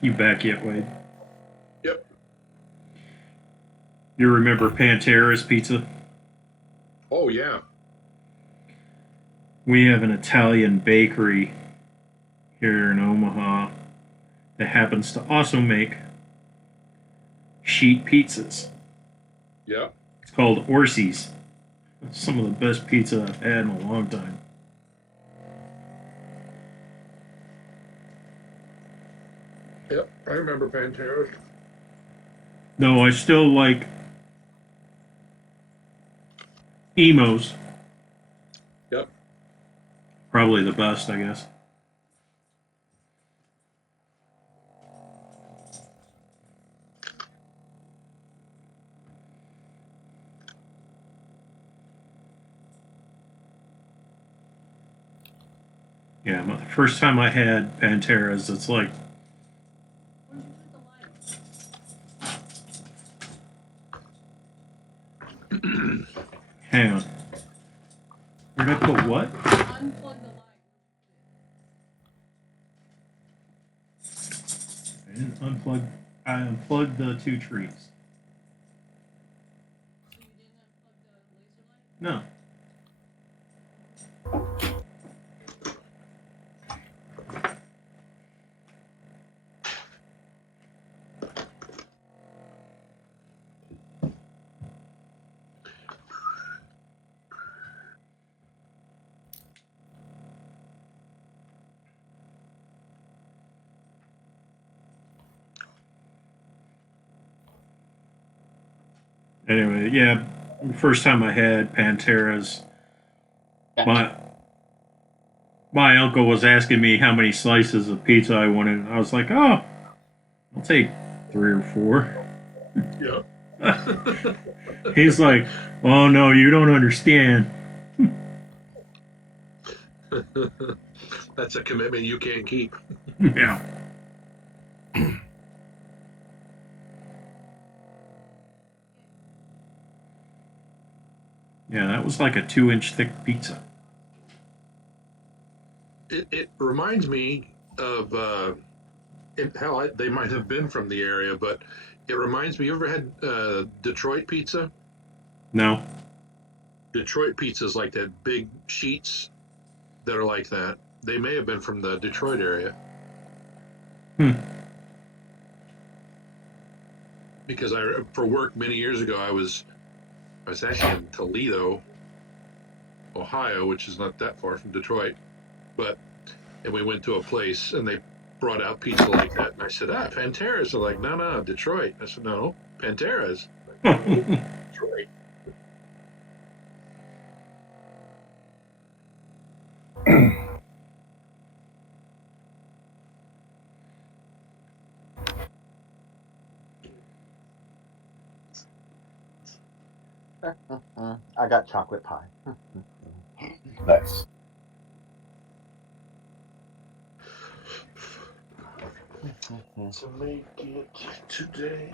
You back yet, Wade? Yep. You remember Pantera's Pizza? Oh, yeah. We have an Italian bakery here in Omaha that happens to also make sheet pizzas. Yeah. It's called Orsi's. It's some of the best pizza I've had in a long time. Yep. I remember Pantera. No, I still like Emo's. Yep. Probably the best, I guess. Yeah, the first time I had Pantera's, it's like, hang on. Where'd I put what? Unplug the line. I didn't unplug. I unplugged the two trees. So you didn't unplug the laser light? No. Anyway, yeah, first time I had Pantera's, my my uncle was asking me how many slices of pizza I wanted, and I was like, "Oh, I'll take 3 or 4." Yep. He's like, "Oh no, you don't understand." That's a commitment you can't keep. Yeah. Yeah, that was like a 2-inch thick pizza. It reminds me of hell. They might have been from the area, but it reminds me. You ever had Detroit pizza? No. Detroit pizza is like that, big sheets that are like that. They may have been from the Detroit area. Hmm. Because for work many years ago, I was actually in Toledo, Ohio, which is not that far from Detroit, and we went to a place and they brought out pizza like that, and I said, Pantera's. They're like, no, Detroit. I said, no, Pantera's. Like, oh, Detroit. I got chocolate pie. Nice. To make it today.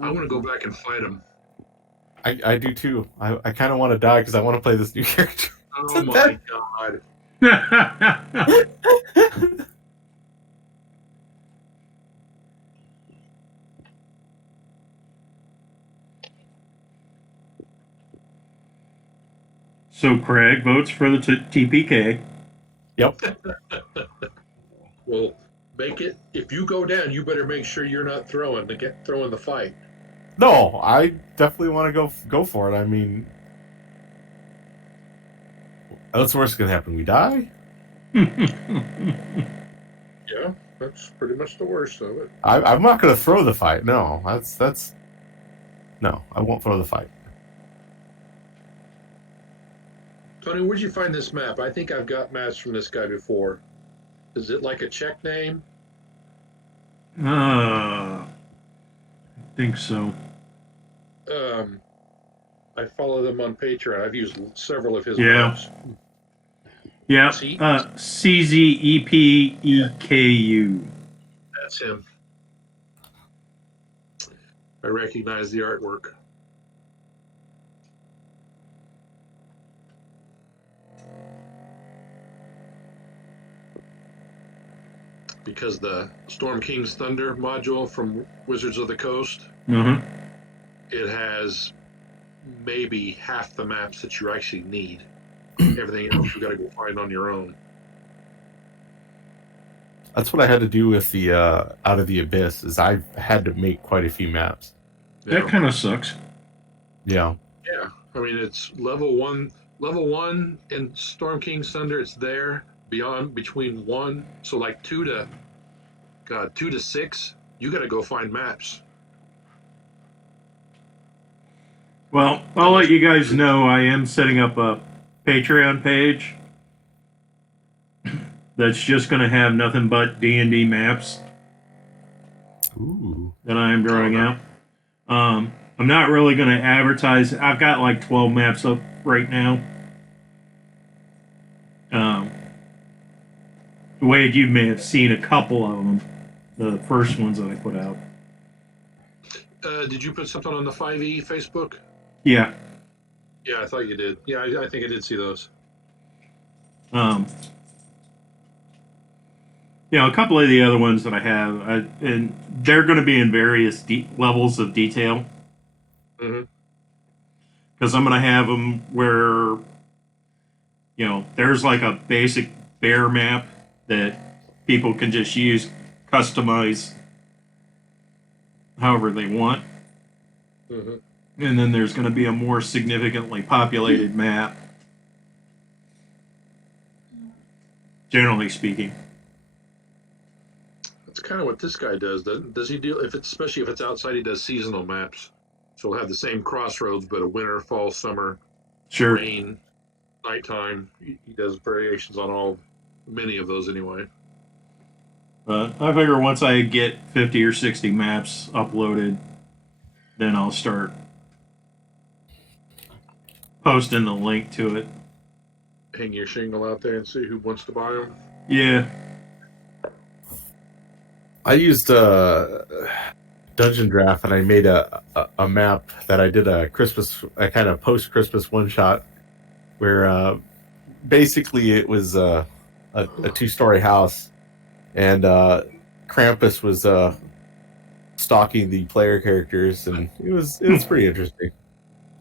I want to go back and fight him. I do too. I kind of want to die because I want to play this new character. Oh my god. So Craig votes for the TPK. Yep. Well, make it. If you go down, you better make sure you're not throwing the fight. No, I definitely want to go for it. I mean, what's the worst that can happen? We die? Yeah, that's pretty much the worst of it. I'm not going to throw the fight. No, that's no. I won't throw the fight. Tony, where'd you find this map? I think I've got maps from this guy before. Is it like a Czech name? I think so. I follow them on Patreon. I've used several of his Yeah. maps. Yeah. See? CZEPEKU. That's him. I recognize the artwork. Because the Storm King's Thunder module from Wizards of the Coast, it has maybe half the maps that you actually need. Everything else you got to go find on your own. That's what I had to do with the Out of the Abyss. Is I had to make quite a few maps. Yeah. That kind of sucks. Yeah. Yeah, I mean it's level one in Storm King's Thunder. It's there beyond between 1, so like 2 to 6. You got to go find maps. Well, I'll let you guys know I am setting up a Patreon page that's just going to have nothing but D&D maps Ooh. that I am drawing out. I'm not really going to advertise. I've got like 12 maps up right now. Wade, you may have seen a couple of them, the first ones that I put out. Did you put something on the 5e Facebook? Yeah. Yeah, I thought you did. Yeah, I think I did see those. A couple of the other ones that I have, and they're going to be in various levels of detail. Because I'm going to have them where, there's like a basic bear map that people can just use, customize however they want. And then there's going to be a more significantly populated map, generally speaking. That's kind of what this guy does. Does he do? Especially if it's outside, he does seasonal maps. So we'll have the same crossroads, but a winter, fall, summer, Sure. rain, nighttime. He does variations on many of those anyway. But I figure once I get 50 or 60 maps uploaded, then I'll start posting the link to it. Hang your shingle out there and see who wants to buy them. Yeah. I used Dungeon Draft, and I made a map that I did a kind of post-Christmas one-shot, where basically it was a 2-story house, and Krampus was stalking the player characters, and it was pretty interesting.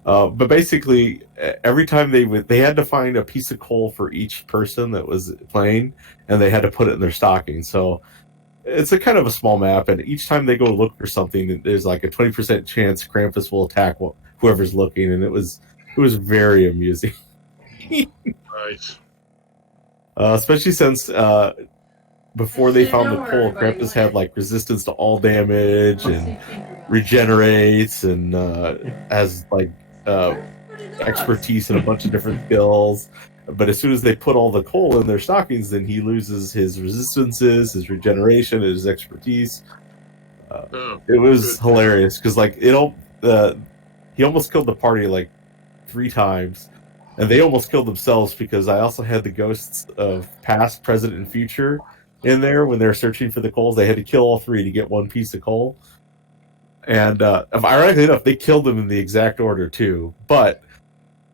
But basically, every time they had to find a piece of coal for each person that was playing, and they had to put it in their stocking. So it's a kind of a small map, and each time they go look for something, there's like a 20% chance Krampus will attack whoever's looking, and it was very amusing. Nice. Especially since before they found the coal, Krampus had like resistance to all damage and regenerates, and has like expertise in a bunch of different skills. But as soon as they put all the coal in their stockings, then he loses his resistances, his regeneration, his expertise. It was hilarious because like he almost killed the party like 3 times, and they almost killed themselves because I also had the ghosts of past, present, and future in there when they were searching for the coals. They had to kill all 3 to get 1 piece of coal. And ironically enough, they killed them in the exact order too. But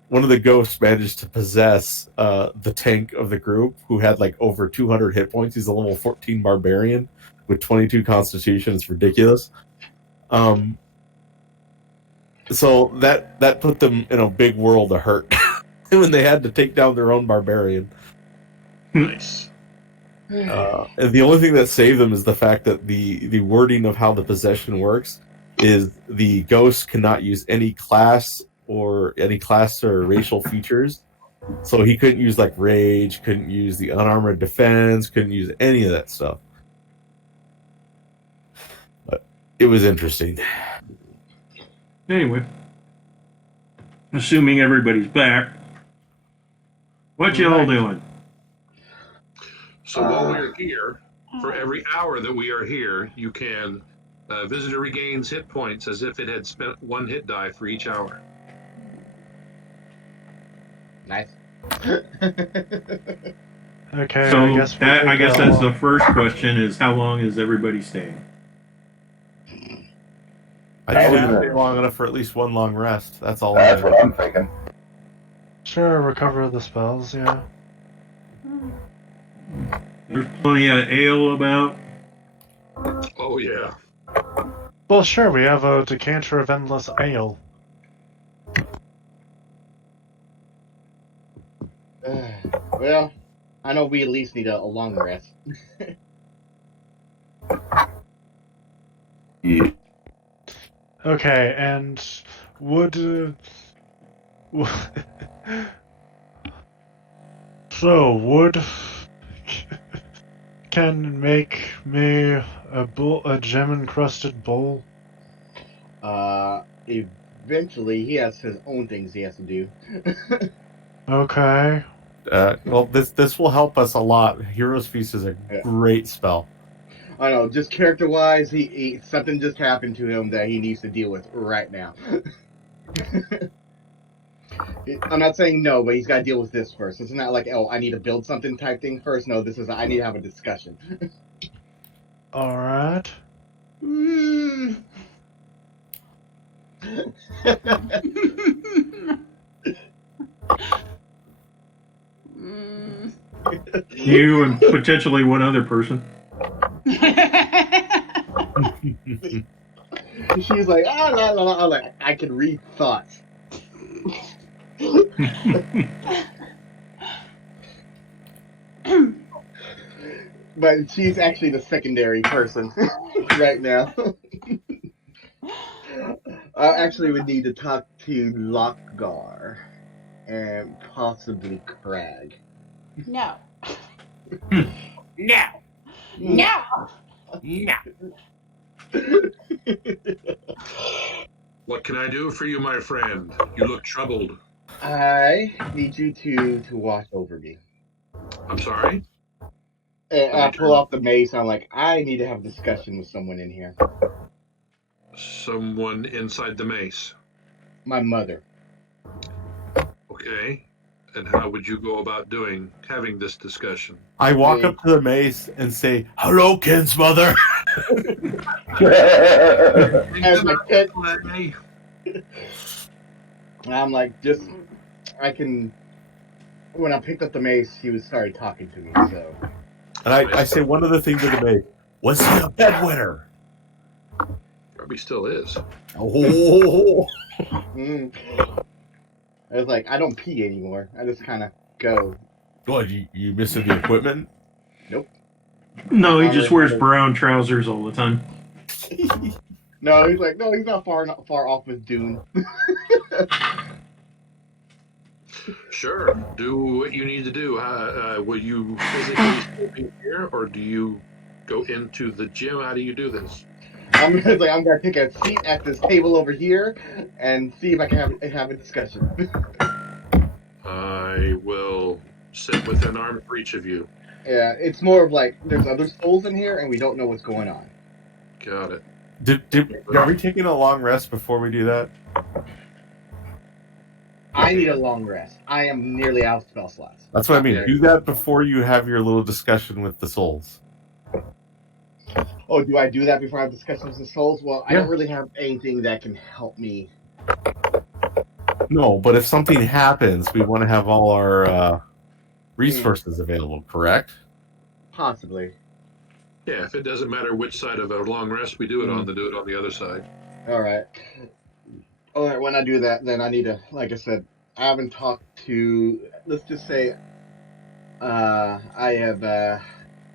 one of the ghosts managed to possess the tank of the group, who had like over 200 hit points. He's a level 14 barbarian with 22 constitution. It's ridiculous. So that put them in a big world of hurt. when they had to take down their own barbarian. Nice. And the only thing that saved them is the fact that the wording of how the possession works is the ghost cannot use any class or racial features. So he couldn't use like rage, couldn't use the unarmored defense, couldn't use any of that stuff. But it was interesting. Anyway, assuming everybody's back, what y'all doing? So while we're here, for every hour that we are here, you can visitor regains hit points as if it had spent 1 hit die for each hour. Nice. Okay, So I guess that's the first question: is how long is everybody staying? I think we're gonna stay long enough for at least one long rest. That's all. That's what I'm thinking. Sure, recover the spells, yeah. There's plenty of ale about. Oh, yeah. Well, sure, we have a decanter of endless ale. Well, I know we at least need a long rest. Yeah. Okay, and would... so, wood can make me a gem-encrusted bowl? Eventually, he has his own things he has to do. Okay. Well, this will help us a lot. Hero's Feast is a great spell. I know, just character-wise, he something just happened to him that he needs to deal with right now. I'm not saying no, but he's got to deal with this first. It's not like, oh, I need to build something type thing first. No, this is I need to have a discussion. Alright. You and potentially one other person. She's like, ah, la, la, la. I'm like, I can read thoughts. But she's actually the secondary person right now. I actually would need to talk to Lockgar and possibly Crag. No. No, No. no. What can I do for you, my friend? You look troubled. I need you to watch over me. I'm sorry? And I pull off the mace. I'm like, I need to have a discussion with someone in here. Someone inside the mace. My mother. Okay. And how would you go about having this discussion? I walk up to the mace and say, "Hello, kinsmother." As my pet. I'm like, when I picked up the mace, he started talking to me, so. And I say one of the things with the mace, was he a bedwetter? Probably still is. Oh. I was like, I don't pee anymore. I just kind of go. What, you missing the equipment? Nope. No, he just wears brown trousers all the time. No, he's like, no, he's not far off with Dune. Sure. Do what you need to do. Will you physically still be here, or do you go into the gym? How do you do this? I'm gonna take a seat at this table over here and see if I can have a discussion. I will sit within arm's reach of you. Yeah, it's more of like there's other souls in here and we don't know what's going on. Got it. Are we taking a long rest before we do that? I need a long rest. I am nearly out of spell slots. That's what I mean. Do that before you have your little discussion with the souls. Oh, do I do that before I have discussions with the souls? Well, I Yeah. don't really have anything that can help me. No, but if something happens, we want to have all our resources available, correct? Possibly. Yeah, if it doesn't matter which side of a long rest we do it on, then do it on the other side. All right. When I do that, then I need to, like I said, I haven't talked to. Let's just say, I have.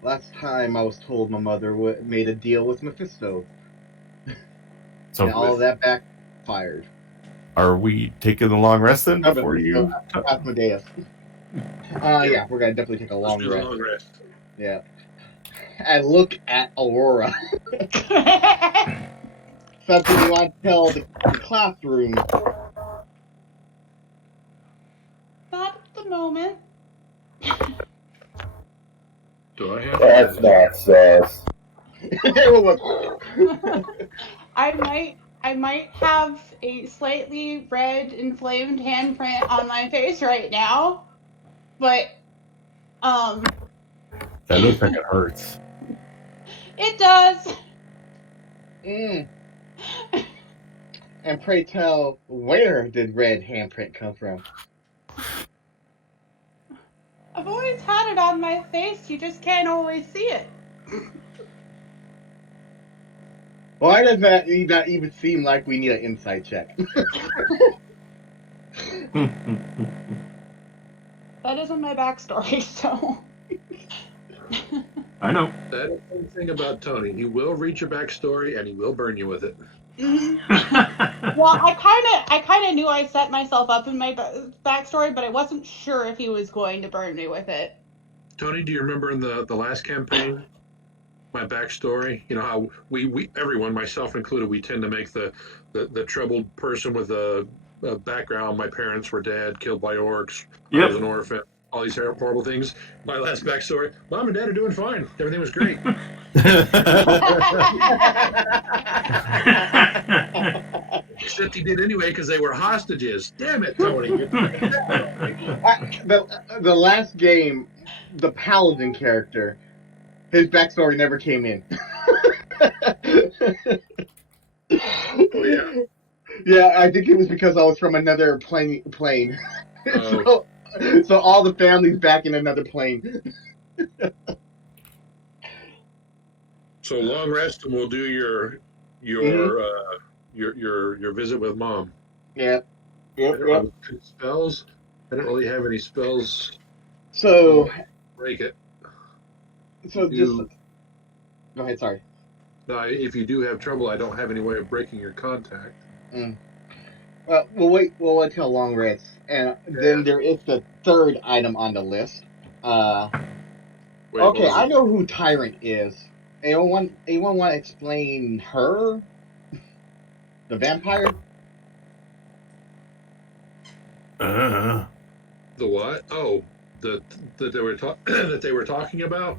Last time I was told my mother made a deal with Mephisto, So, and all of that backfired. are we taking a long rest then Not before Mephisto, you? Asmodeus. Yeah, we're gonna definitely take a Let's long do the rest. long rest. Yeah, and look at Aurora. Something you want to tell the classroom. Not at the moment. Do I have That's to? not sus. I might have a slightly red inflamed handprint on my face right now, but That looks like it hurts. it does. Mm. And pray tell, where did red handprint come from? I've always had it on my face. You just can't always see it. Why does that not even seem like we need an insight check? That isn't my backstory, so. I know. That is one thing about Tony. He will read your backstory and he will burn you with it. Well, I kind of knew I set myself up in my backstory, but I wasn't sure if he was going to burn me with it. Tony, do you remember in the last campaign, my backstory? You know how we everyone, myself included, we tend to make the troubled person with a background. My parents were dead, killed by orcs. I was Yep. an orphan. All these horrible things. My last backstory: Mom and Dad are doing fine. Everything was great. Except he did anyway because they were hostages. Damn it, Tony! The last game, the paladin character, his backstory never came in. Oh yeah. Yeah, I think it was because I was from another plane. Oh. So all the family's back in another plane. So long rest, and we'll do your visit with Mom. Yeah. I Yep. don't spells. I don't really have any spells. So Break it. just You, go ahead. Sorry. no, if you do have trouble, I don't have any way of breaking your contact. Mm. Well, we'll wait. We'll wait till long rest, and then Yeah. there is the third item on the list. Wait, what Okay, was I it? know who Tyrant is. Anyone want to explain her? The vampire? Uh, The what? Oh, the that they were that they were talking about, or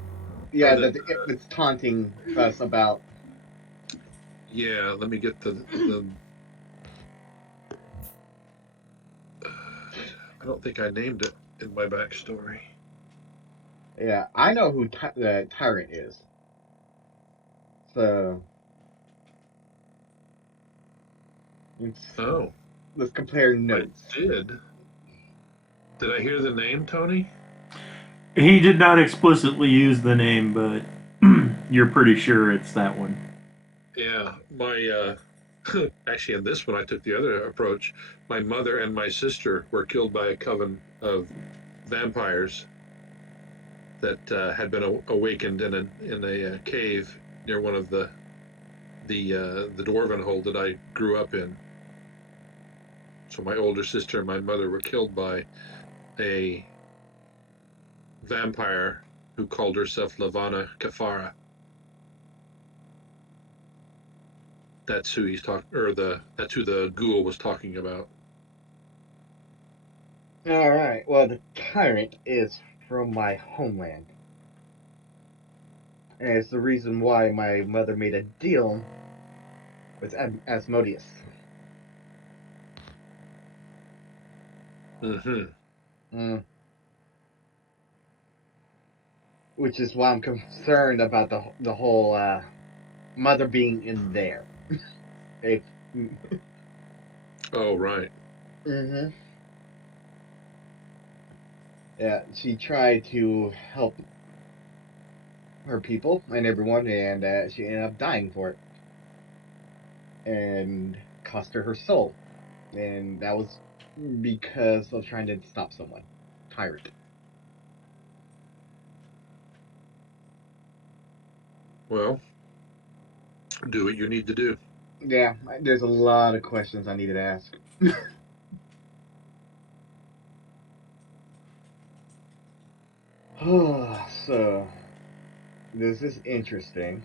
Yeah, that? that it's taunting us about. Yeah. Let me get the. I don't think I named it in my backstory. Yeah, I know who the Tyrant is. So Oh, let's compare I notes. did. Did I hear the name, Tony? He did not explicitly use the name, but you're pretty sure it's that one. Yeah, my actually in this one I took the other approach. My mother and my sister were killed by a coven of vampires that had been awakened in a cave near one of the dwarven hole that I grew up in. So my older sister and my mother were killed by a vampire who called herself Lavana Kafara. That's who he's talking, or that's who the ghoul was talking about. All right. Well, the Tyrant is from my homeland, and it's the reason why my mother made a deal with Asmodeus. Mm-hmm. Mm. Which is why I'm concerned about the whole mother being in there. If Oh, right. hmm Yeah, she tried to help her people and everyone, and she ended up dying for it, and cost her her soul. And that was because of trying to stop someone. Tyrant. Well, do what you need to do. Yeah, there's a lot of questions I needed to ask. So, this is interesting.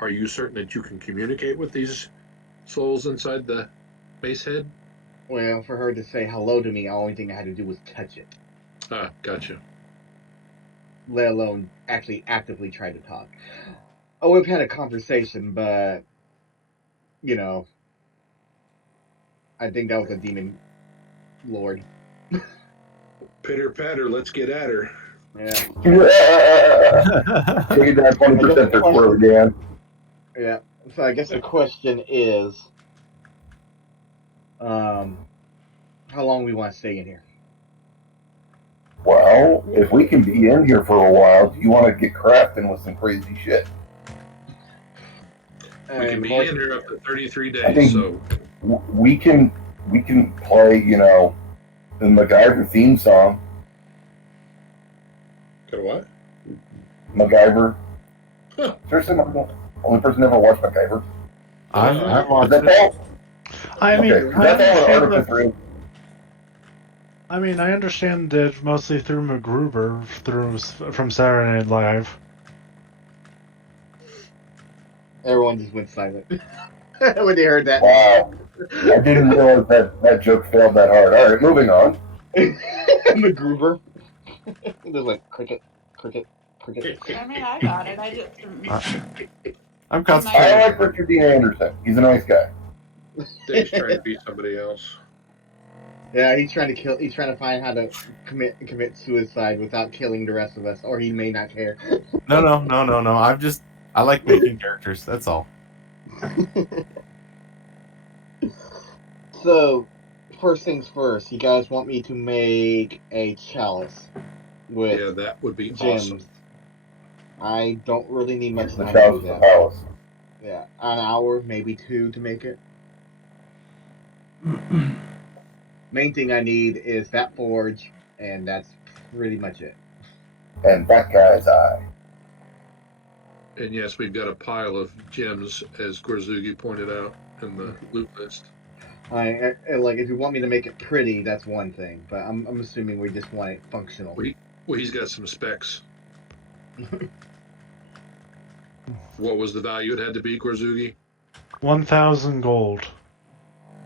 Are you certain that you can communicate with these souls inside the base head? Well, for her to say hello to me, the only thing I had to do was touch it, Ah, gotcha. let alone actually actively try to talk. Oh, we've had a conversation, but, you know, I think that was a demon lord. Pitter patter, let's get at her. Yeah. Take it down 20% for square again. Yeah. So I guess the question is, how long we want to stay in here? Well, if we can be in here for a while, do you want to get crafting with some crazy shit? We can be in here up to 33 I days, think so we can play, the MacGyver theme song. got a what? MacGyver. Huh. Seriously, only person ever watched MacGyver. I'm watching That's it. all. I mean, Okay, I that's all understand an that. artificer is. I mean, I understand it mostly through MacGruber from Saturday Night Live. Everyone just went silent when they heard that Wow. I didn't realize that joke failed that hard. All right, moving on. name. MacGruber. Just like cricket, cricket, cricket. I mean, I got it. I just. I'm I concentrating. like Richard Dean Anderson. He's a nice guy. Dave's trying to be somebody else. Yeah, he's trying to kill. He's trying to find how to commit suicide without killing the rest of us, or he may not care. No. I like making characters. That's all. So, first things first, you guys want me to make a chalice with Yeah, that would be gems. awesome. I don't really need much The time to do Chalice of the that. Palace. Yeah, an hour, maybe two to make it. Main thing I need is that forge, and that's pretty much it. And that guy's eye. And yes, we've got a pile of gems, as Gorzugi pointed out in the loot list. I like if you want me to make it pretty, that's one thing, but I'm assuming we just want it functional. Well, he's got some specs. What was the value it had to be, Gorzugi? 1,000 gold.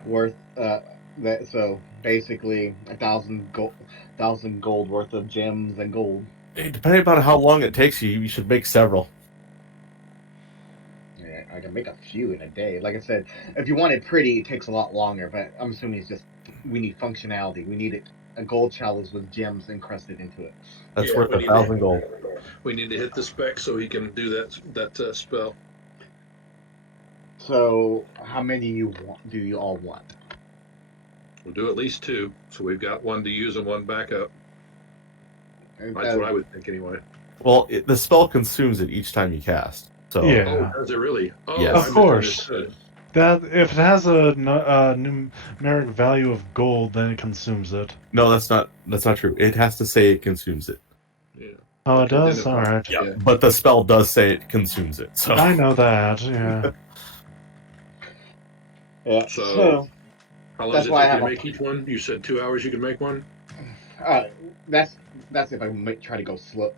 Worth that so basically 1,000 gold worth of gems and gold. Hey, depending on how long it takes you, you should make several. Yeah, I can make a few in a day. Like I said, if you want it pretty, it takes a lot longer. But I'm assuming it's just we need functionality. We need a gold chalice with gems encrusted into it. That's Yeah, worth we need 1,000 gold. We need to hit the spec so he can do that spell. So how many do you all want? We'll do at least two, so we've got one to use and one backup. That's what I would think anyway. Well, the spell consumes it each time you cast. So Yeah. Oh, does it really? Oh, Yes. Of course. misunderstood. That if it has a numeric value of gold, then it consumes it. No, that's not true. It has to say it consumes it. Yeah. Oh, it does. All right. Yeah. But the spell does say it consumes it. So I know that. Yeah. Yeah. So, how long that's does it why I take you have to a- make each one? You said 2 hours you can make one? That's if I try to go slow.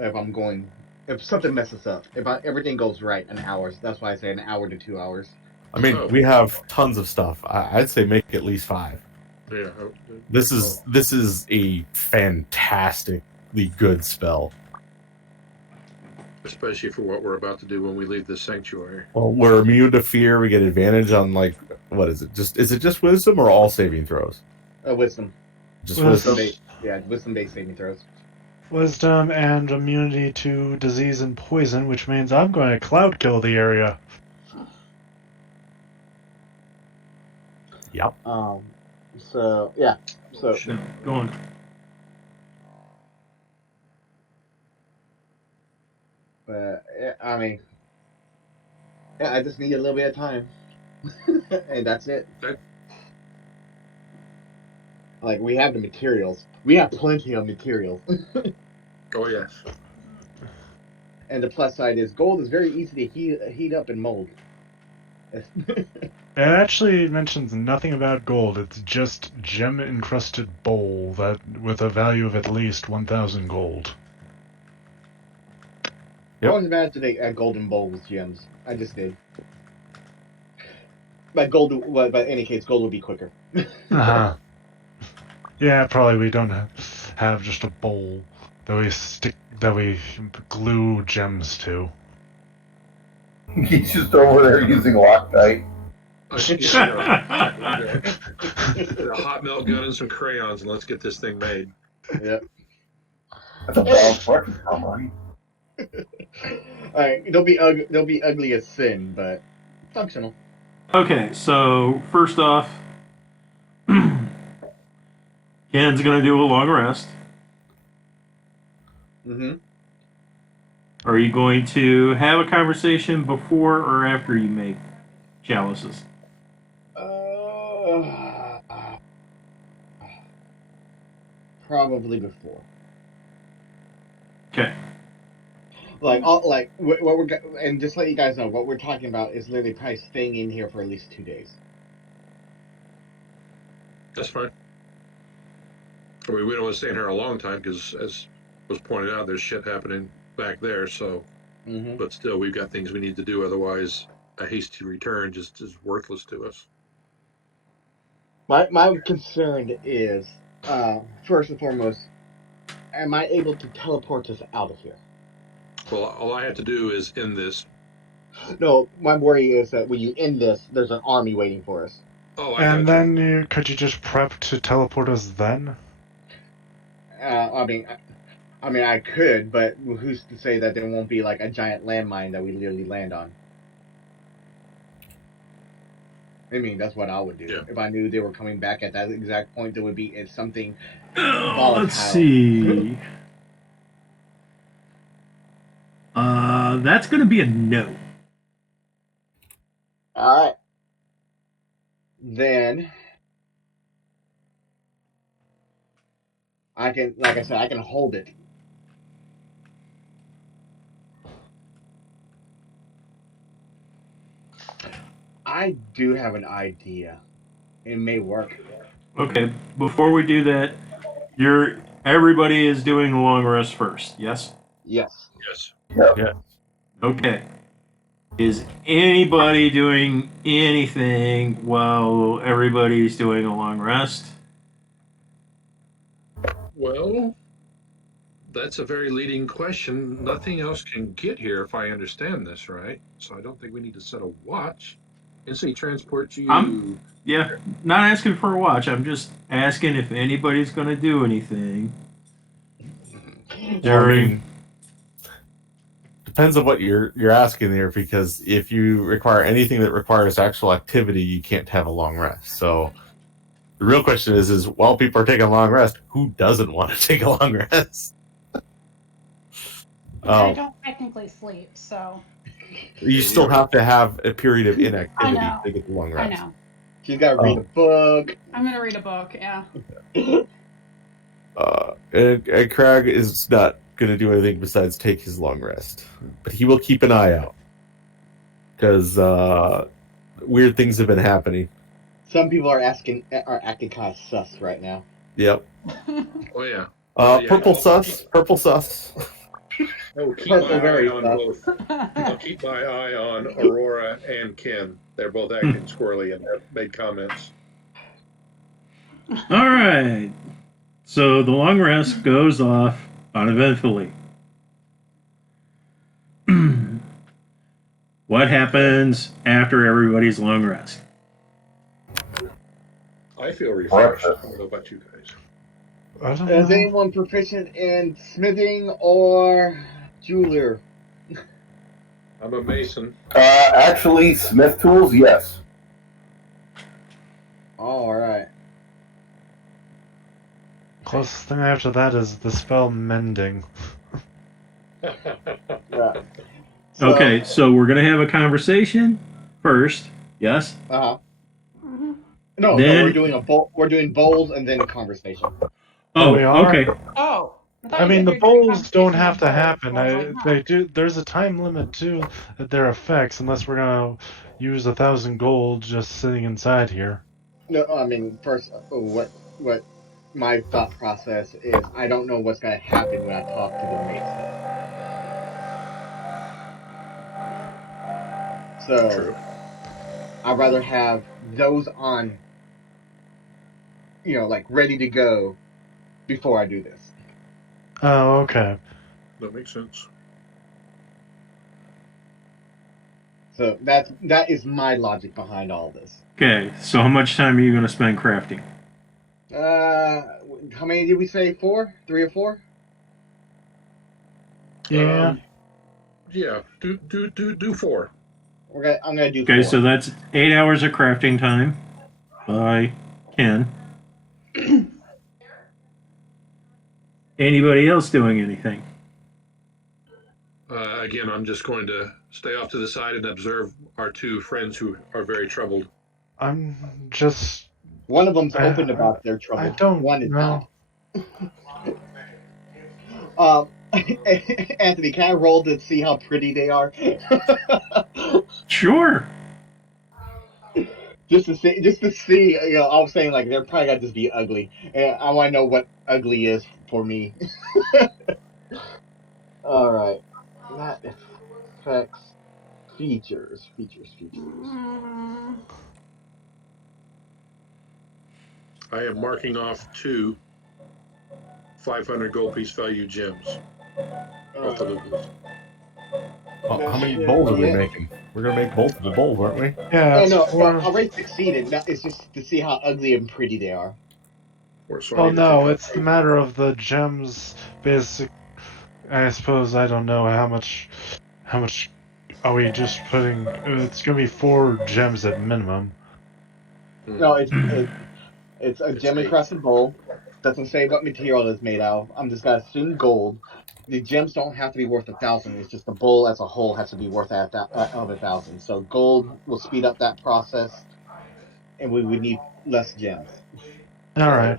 If something messes up, everything goes right, an hour. That's why I say an hour to 2 hours. I mean, Oh. we have tons of stuff. I'd say make at least 5. Yeah. This is a fantastically good spell. Especially for what we're about to do when we leave the sanctuary. Well, we're immune to fear. We get advantage on what is it? Is it just wisdom or all saving throws? Wisdom. Just Wisdom. wisdom. Wisdom-based saving throws. Wisdom and immunity to disease and poison, which means I'm going to cloud kill the area. Yep. So yeah. So Shit, go on. I mean, I just need a little bit of time, and that's it. Okay. Like, we have the materials. We have plenty of materials. Oh yes. And the plus side is gold is very easy to heat up and mold. It actually mentions nothing about gold. It's just gem-encrusted bowl that with a value of at least 1,000 gold. I always imagined a golden bowl with gems. I just did. But but in any case, gold would be quicker. Uh-huh. Yeah, probably we don't have just a bowl that we glue gems to. He's just over there using Loctite. A hot melt gun and some crayons, and let's get this thing made. Yep. That's a balanced breakfast, Marty. Alright, they'll be ugly as sin, but functional. Okay, so first off, Ken's gonna do a long rest. Mm-hmm. Are you going to have a conversation before or after you make chalices? Probably before. Okay. What we're and just let you guys know, what we're talking about is literally probably staying in here for at least 2 days. That's fine. I mean, we don't want to stay in here a long time because, as was pointed out, there's shit happening back there. So, but still, we've got things we need to do. Otherwise, a hasty return just is worthless to us. My concern is, first and foremost, am I able to teleport us out of here? Well, all I have to do is end this. No, my worry is that when you end this, there's an army waiting for us. Oh, and then could you just prep to teleport us then? I mean, I could, but who's to say that there won't be like a giant landmine that we literally land on? I mean, that's what I would do. Yeah. If I knew they were coming back at that exact point. There would be something. Let's see. That's going to be a no. All right. Then I can, like I said, I can hold it. I do have an idea. It may work. Okay, before we do that, everybody is doing a long rest first, yes? Yes. Yes. Yeah. Okay. Is anybody doing anything while everybody's doing a long rest? Well, that's a very leading question. Nothing else can get here if I understand this right. So I don't think we need to set a watch. Instantly transport you. Yeah, not asking for a watch. I'm just asking if anybody's going to do anything during. Depends on what you're asking there, because if you require anything that requires actual activity, you can't have a long rest. So the real question is while people are taking a long rest, who doesn't want to take a long rest? I don't technically sleep, so. You still have to have a period of inactivity to get the long rest. I know. You gotta read a book. I'm gonna read a book, yeah. And Crag is not going to do anything besides take his long rest, but he will keep an eye out because weird things have been happening. Some people are acting kind of sus right now. Yep. Oh yeah. Purple sus. Purple sus. I will keep Purple my very eye on both. I'll keep my eye on Aurora and Ken. They're both acting squirrely and have made comments. All right. So the long rest goes off uneventfully. What happens after everybody's long rest? I feel refreshed. I don't know about you guys. I don't Is know. anyone proficient in smithing or jeweler? I'm a mason. Actually, smith tools, yes. All right. Closest thing after that is the spell mending. Yeah. Okay, so we're going to have a conversation first. Yes? Uh-huh. No, Then- we're doing we're doing bowls and then conversation. Oh, we are? okay. Oh. thought I you mean, said the you were doing bowls don't conversation have to on bowls, happen. so I was like, huh. They do. There's a time limit too at their effects, unless we're gonna use 1,000 gold just sitting inside here. No, I mean, first, what my thought process is, I don't know what's going to happen when I talk to the mason. So True. I'd rather have those on, like ready to go before I do this. Oh, okay. That makes sense. So that is my logic behind all this. Okay, so how much time are you going to spend crafting? How many did we say? 4? 3 or 4? Yeah. Yeah. Do 4. I'm gonna do Okay, 4. so that's 8 hours of crafting time by Ken. Anybody else doing anything? Again, I'm just going to stay off to the side and observe our two friends who are very troubled. I'm just. One of them's open about their trouble. I don't One is know. not. Anthony, can I roll to see how pretty they are? Sure. just to see. I was saying like they're probably gonna just be ugly, and I want to know what ugly is for me. All right, that affects features. Mm, I am marking off 2 500 gold piece value gems off the loot list. How many bowls are we making? We're gonna make multiple bowls, aren't we? Yeah. Oh no, Or, I already succeeded. It's just to see how ugly and pretty they are. So well, no, it's the matter of the gems. Basic. I suppose I don't know how much. How much are we just putting? It's gonna be 4 gems at minimum. No, it's a gem 8. encrusted bowl. Doesn't say what material it's made out of. I'm just gonna assume gold. The gems don't have to be worth 1,000. It's just the bowl as a whole has to be worth of 1,000. So gold will speed up that process, and we would need less gems. All right.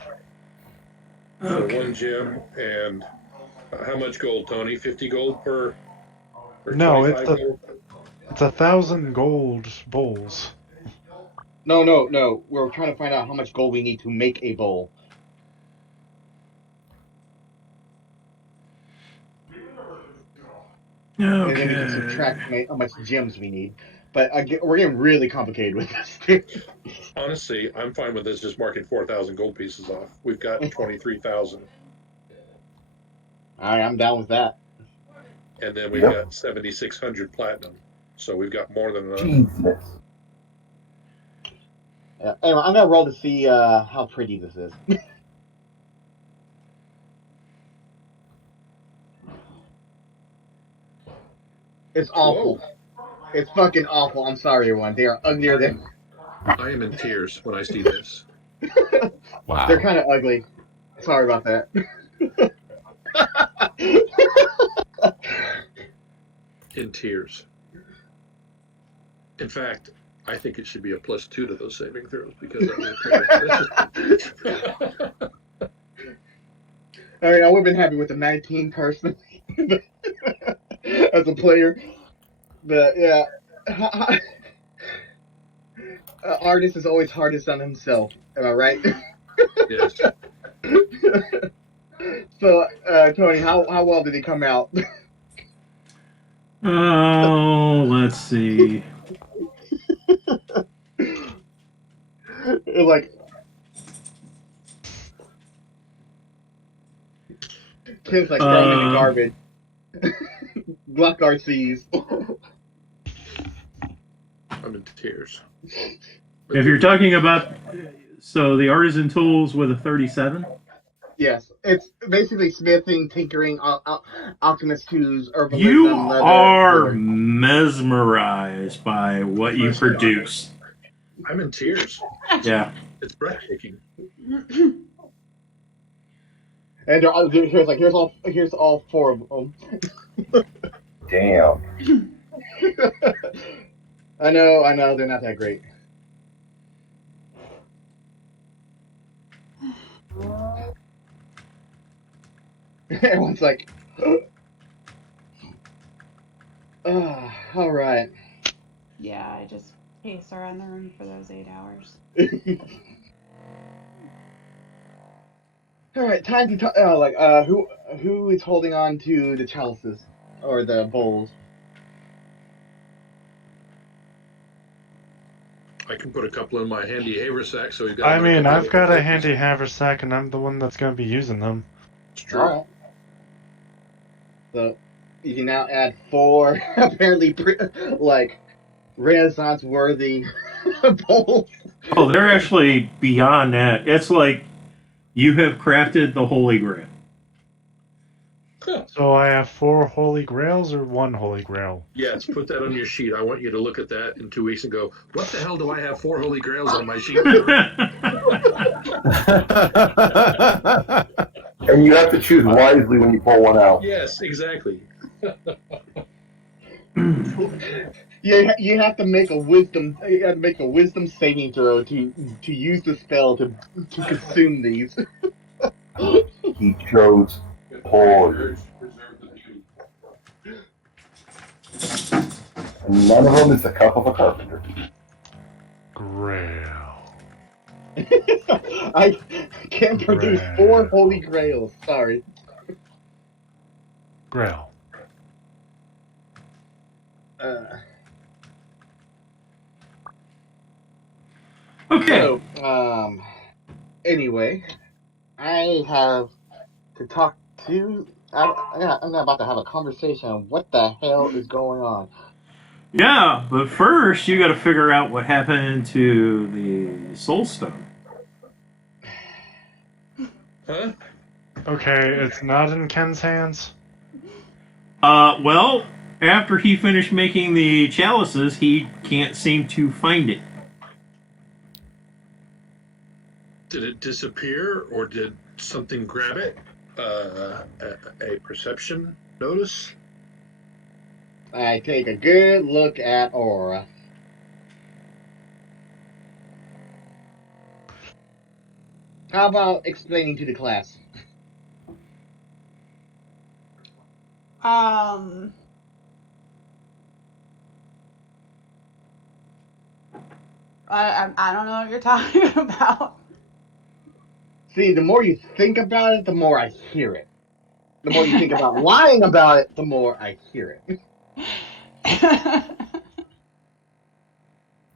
So Okay. 1 gem and how much gold, Tony? 50 gold per. Or No, 25 gold? it's 1,000 gold bowls. No. We're trying to find out how much gold we need to make a bowl. And then we can subtract how much gems we need. But we're getting really complicated with this. Honestly, I'm fine with this just marking 4,000 gold pieces off. We've got 23,000. All right, I'm down with that. And then we've got 7,600 platinum. So we've got more than enough. Jesus. Anyway, I'm gonna roll to see how pretty this is. It's awful. Whoa. It's fucking awful. I'm sorry, everyone. They are uglier than. I am in tears when I see this. Wow. They're kind of ugly. Sorry about that. In tears. In fact, I think it should be a +2 to those saving throws because I mean, I would have been happy with the 19 personally as a player, but yeah, artist is always hardest on himself. Am I right? Yes. So, Tony, how well did he come out? Oh, let's see. Like, Ken's like throwing him in the garbage. Glockguard sees. I'm in tears. If you're talking about, so the artisan tools with a 37? Yes, it's basically smithing, tinkering, alchemist tools, herbalism, You leather, are woodwork. mesmerized by what you produce. I'm in tears. Yeah. It's breathtaking. And here's all 4 of them. Damn. I know, they're not that great. Everyone's like, all right. Yeah, I just pace around the room for those 8 hours. All right, time to talk. Who is holding on to the chalices or the bowls? I can put a couple in my handy haversack, so we've got. I another mean, couple I've of got a those. handy haversack, and I'm the one that's going to be using them. It's All true. right. So you can now add 4 apparently like Renaissance-worthy bowls. Oh, they're actually beyond that. It's like you have crafted the Holy Grail. So I have 4 holy grails or 1 holy grail? Yes, put that on your sheet. I want you to look at that in 2 weeks and go, "What the hell do I have 4 holy grails on my sheet for?" And you have to choose wisely when you pull one out. Yes, exactly. You have to make a wisdom. You have to make a wisdom saving throw to use the spell to consume these. He chose poorly. And none of them is the cup of a carpenter. Grail. I can't produce 4 holy grails. Sorry. Grail. Okay. So, anyway, I have to talk to. I'm about to have a conversation on what the hell is going on. Yeah, but first you got to figure out what happened to the Soul Stone. Huh? Okay, it's not in Ken's hands. Well, after he finished making the chalices, he can't seem to find it. Did it disappear, or did something grab it? A perception notice? I take a good look at Aura. How about explaining to the class? I don't know what you're talking about. See, the more you think about it, the more I hear it. The more you think about lying about it, the more I hear it.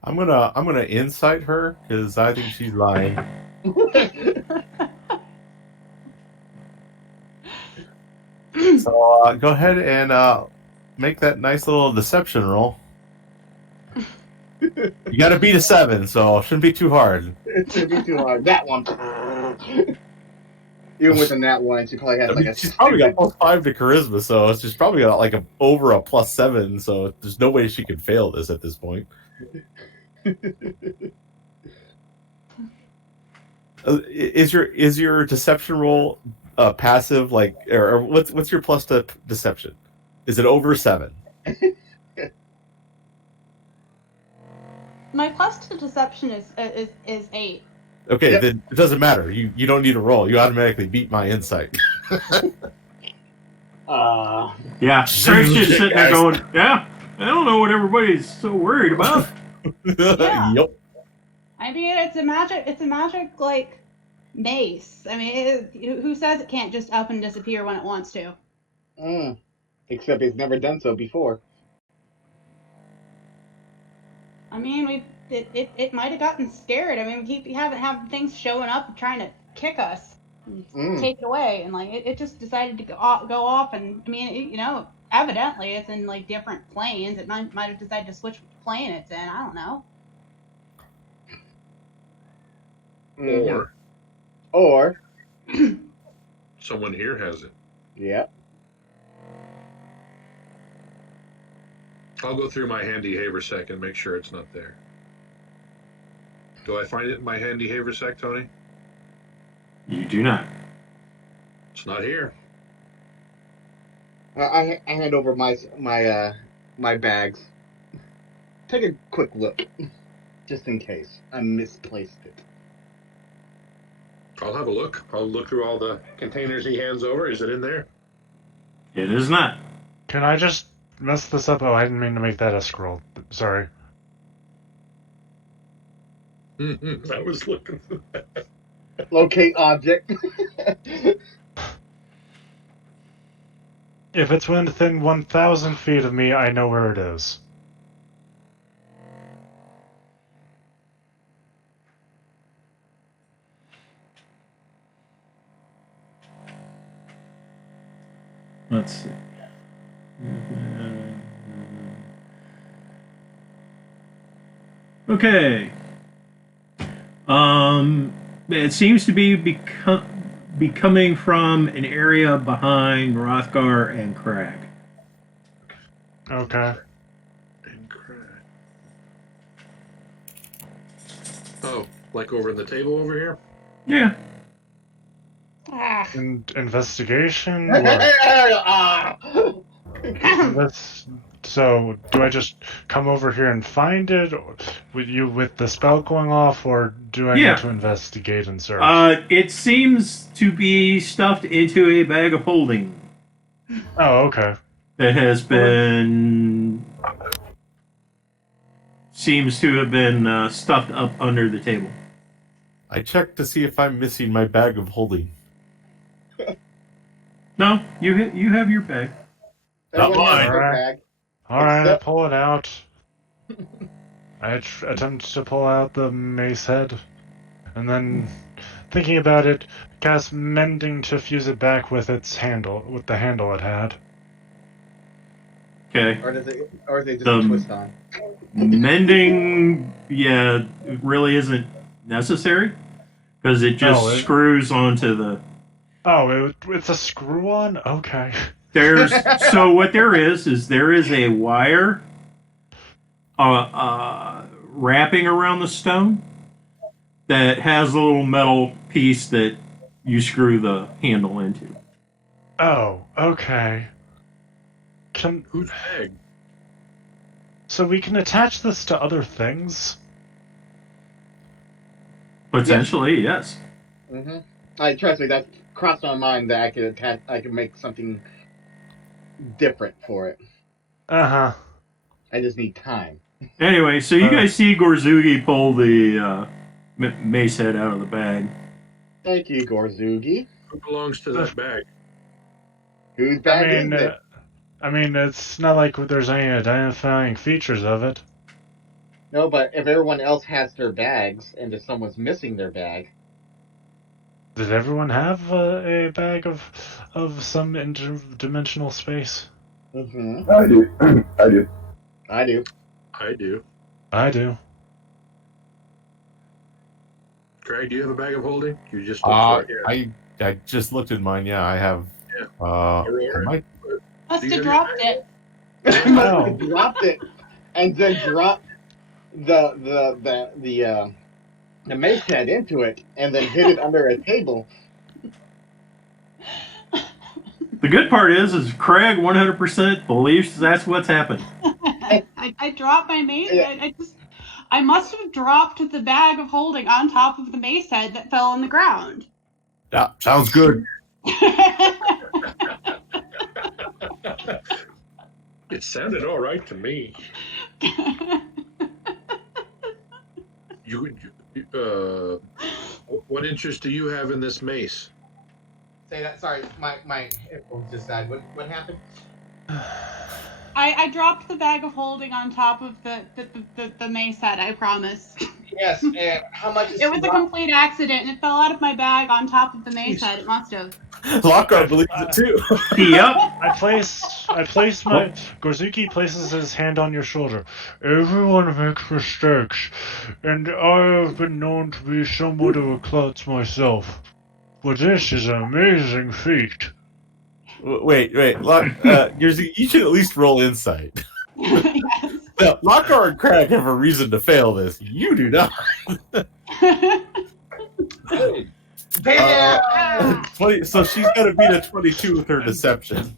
I'm gonna incite her because I think she's lying. So go ahead and make that nice little deception roll. You got to beat a 7, so it shouldn't be too hard. It shouldn't be too hard. That one. Even with a nat 1, she probably has I like mean, a she's probably got stupid... +5 to charisma, so she's probably got like over a +7. So there's no way she could fail this at this point. Is your deception roll passive, like, or what's your plus to deception? Is it over 7? My plus to deception is 8. Okay, Yep. then it doesn't matter. You don't need to roll. You automatically beat my insight. Yeah, Craig's just sitting there going, yeah, I don't know what everybody's so worried about. Yeah. Yep. I mean, it's a magic like mace. I mean, who says it can't just up and disappear when it wants to? Except it's never done so before. I mean, it might have gotten scared. I mean, we haven't had things showing up and trying to kick us, and take it away, and like it just decided to go off. And I mean, evidently it's in like different planes. It might have decided to switch plane it's in. I don't know. Or someone here has it. Yep. I'll go through my handy haversack and make sure it's not there. Do I find it in my handy haversack, Tony? You do not. It's not here. I hand over my bags. Take a quick look, just in case I misplaced it. I'll have a look. I'll look through all the containers he hands over. Is it in there? It is not. Can I just mess this up? Oh, I didn't mean to make that a scroll. Sorry. I was looking for that. Locate object. If it's within 1,000 feet of me, I know where it is. Let's see. Okay. It seems to be coming from an area behind Rothgar and Crag. Okay. And crap. Oh, like over in the table over here? Yeah. Ah. Investigation? What? So, do I just come over here and find it with the spell going off, or do I Yeah. need to investigate and search? It seems to be stuffed into a bag of holding Oh, okay. that has been seems to have been stuffed up under the table. I checked to see if I'm missing my bag of holding. No, you have your bag. Not Everyone has mine. their Alright. bag. Alright, I Except- pull it out. I attempt to pull out the mace head, and then, thinking about it, cast mending to fuse it back with its handle, with the handle it had. Okay. Or is it just The- a twist on? Mending, yeah, it really isn't necessary because it just Oh, screws onto the. Oh, it's a screw-on? Okay. There's so what there is a wire wrapping around the stone that has a little metal piece that you screw the handle into. Oh, okay. Whose bag? So we can attach this to other things? Potentially, yes. Mm-hmm. Trust me, that crossed my mind that I could make something different for it. Uh-huh. I just need time. Anyway, so you guys see Gorzugi pull the mace head out of the bag. Thank you, Gorzugi. Who belongs to that bag? Whose bag is it? I mean, it's not like there's any identifying features of it. No, but if everyone else has their bags and if someone's missing their bag, Did everyone have a bag of some interdimensional space? mm-hmm. I do. I do. I do. I do. I do. Craig, do you have a bag of holding? You just looked for it. I just looked at mine. Yeah, I have. Yeah. I might. Must Do you have have dropped your it. I must have dropped it and then dropped the mace head into it and then hid it under a table. The good part is Craig 100% believes that's what's happened. I dropped my mace. Yeah. I must have dropped the bag of holding on top of the mace head that fell on the ground. Yeah, sounds good. It sounded all right to me. What interest do you have in this mace? Say that. Sorry, my headphones just died. What happened? I dropped the bag of holding on top of the mace head, I promise. Yes, and how much is It was a complete accident, and it fell out of my bag on top of the mace head. It must have. Lockhart believes it too. Yep. I place my... Gorzuki places his hand on your shoulder. Everyone makes mistakes, and I have been known to be somewhat of a klutz myself. But this is an amazing feat. Wait. You should at least roll insight. Yes. Now, Lockhart and Craig have a reason to fail this. You do not. 20, so she's got to beat a 22 with her deception.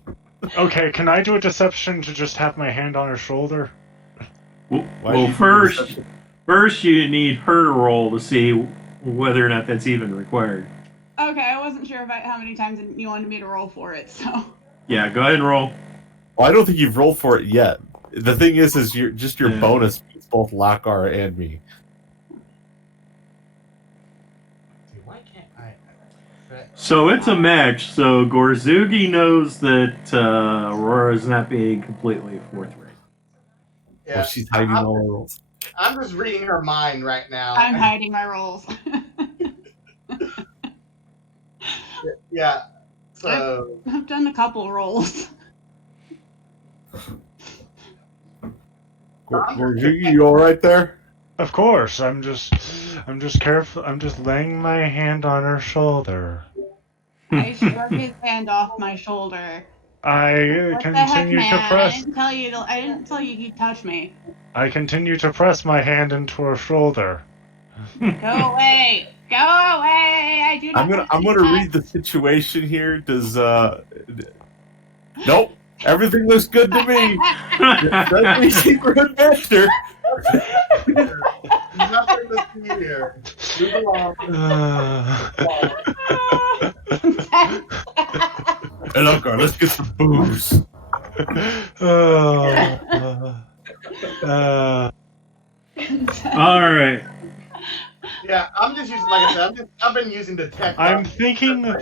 Okay, can I do a deception to just have my hand on her shoulder? Well, first you need her to roll to see whether or not that's even required. Okay, I wasn't sure about how many times you wanted me to roll for it, so. Yeah, go ahead and roll. Well, I don't think you've rolled for it yet. The thing is your Yeah. bonus beats both Lakar and me. Why can't I? So it's a match. So Gorzugi knows that Aurora's not being completely forthright. Yeah, Well, she's hiding all the rolls. I'm just reading her mind right now. I'm hiding my rolls. Yeah. So I've done a couple rolls. Gorzugi, you all right there? Of course, I'm just careful. I'm just laying my hand on her shoulder. I shrug his hand off my shoulder. I What the heck, continue man? to I press. didn't tell you he'd touch me. I continue to press my hand into her shoulder. Go away! Go away! I do not. I'm gonna read the situation here. Does Nope. Everything looks good to me. Friendly secret adventure. nothing to see here. Move along. Hey, look, let's get some booze. All right. Yeah, I'm just using, like I said, I've been using the tech. I'm thinking,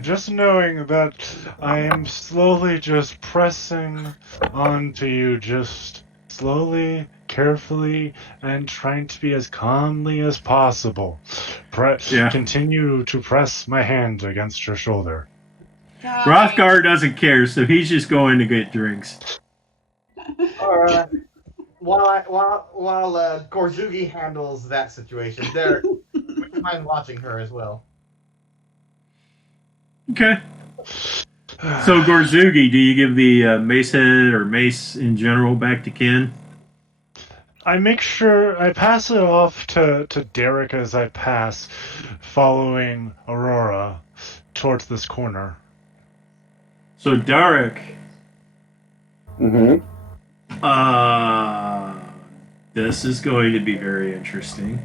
just knowing that I am slowly just pressing onto you, just slowly, carefully, and trying to be as calmly as possible. Yeah. Continue to press my hand against your shoulder. Rothgar doesn't care, so he's just going to get drinks. Alright. While Gorzugi handles that situation, would you mind watching her as well? Okay. So Gorzugi, do you give the mace head or mace in general back to Ken? I make sure I pass it off to Derek as I pass, following Aurora towards this corner. So Derek, Mm-hmm. this is going to be very interesting.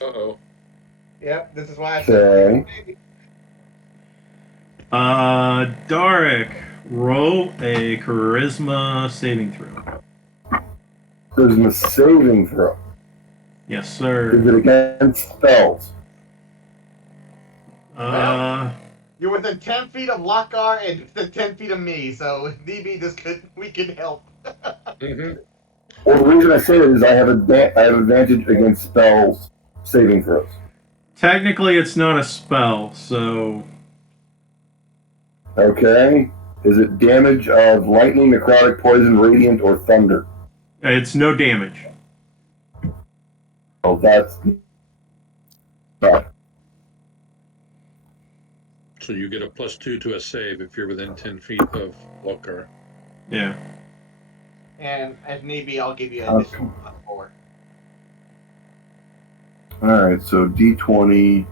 Uh-oh. Yep, this is why I Okay. Derek, roll a charisma saving throw. Charisma saving throw. Yes, Is sir. it against spells? You're within 10 feet of Lakar and within 10 feet of me, so if need be, we can help. Mm-hmm. Well, the reason I say it is I have advantage against spells saving throws. Technically, it's not a spell, so Okay. Is it damage of lightning, necrotic, poison, radiant, or thunder? it's no damage. Oh, that's not. So you get a +2 to a save if you're within 10 feet of Lokar. Yeah. And if need be, I'll give you an additional +4. Alright, so D20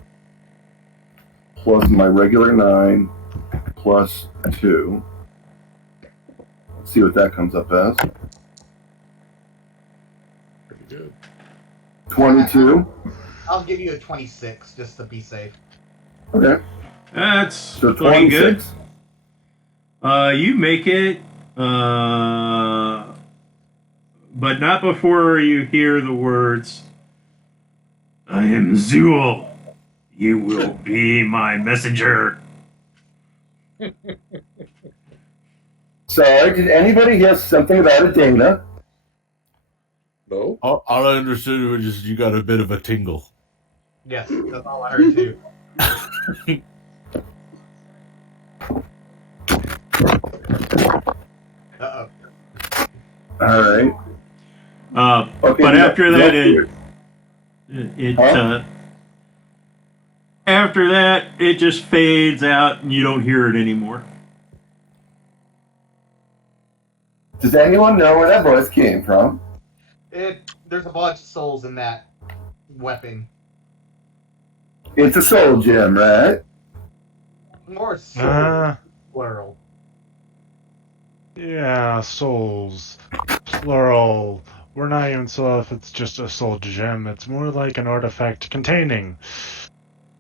plus my regular 9 plus 2. Let's see what that comes up as. Pretty good. 22. I'll give you a 26 just to be safe. Okay. That's So pretty good. 26. You make it, but not before you hear the words, I am Zool. You will be my messenger. Sorry, did anybody hear something about a Dana? No? All I understood was just you got a bit of a tingle. Yes, that's all I heard too. Uh-oh. Alright. Okay, But after that, Huh? after that, it just fades out and you don't hear it anymore. Does anyone know where that voice came from? There's a bunch of souls in that weapon. It's a soul gem, right? More souls, plural. Yeah, souls. Plural. We're not even sure if it's just a soul gem. It's more like an artifact containing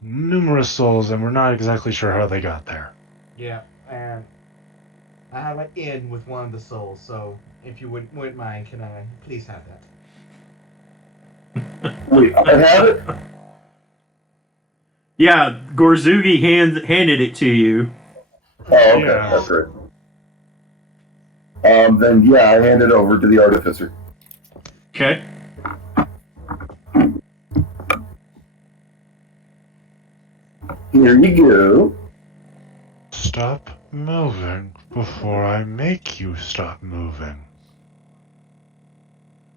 numerous souls, and we're not exactly sure how they got there. Yeah, and I have an in with one of the souls, so if you wouldn't mind, can I please have that? Wait, I have it? Yeah, Gorzugi handed it to you. Oh, okay, Yeah. that's right. Then yeah, I hand it over to the artificer. Okay. Here you go. Stop moving before I make you stop moving.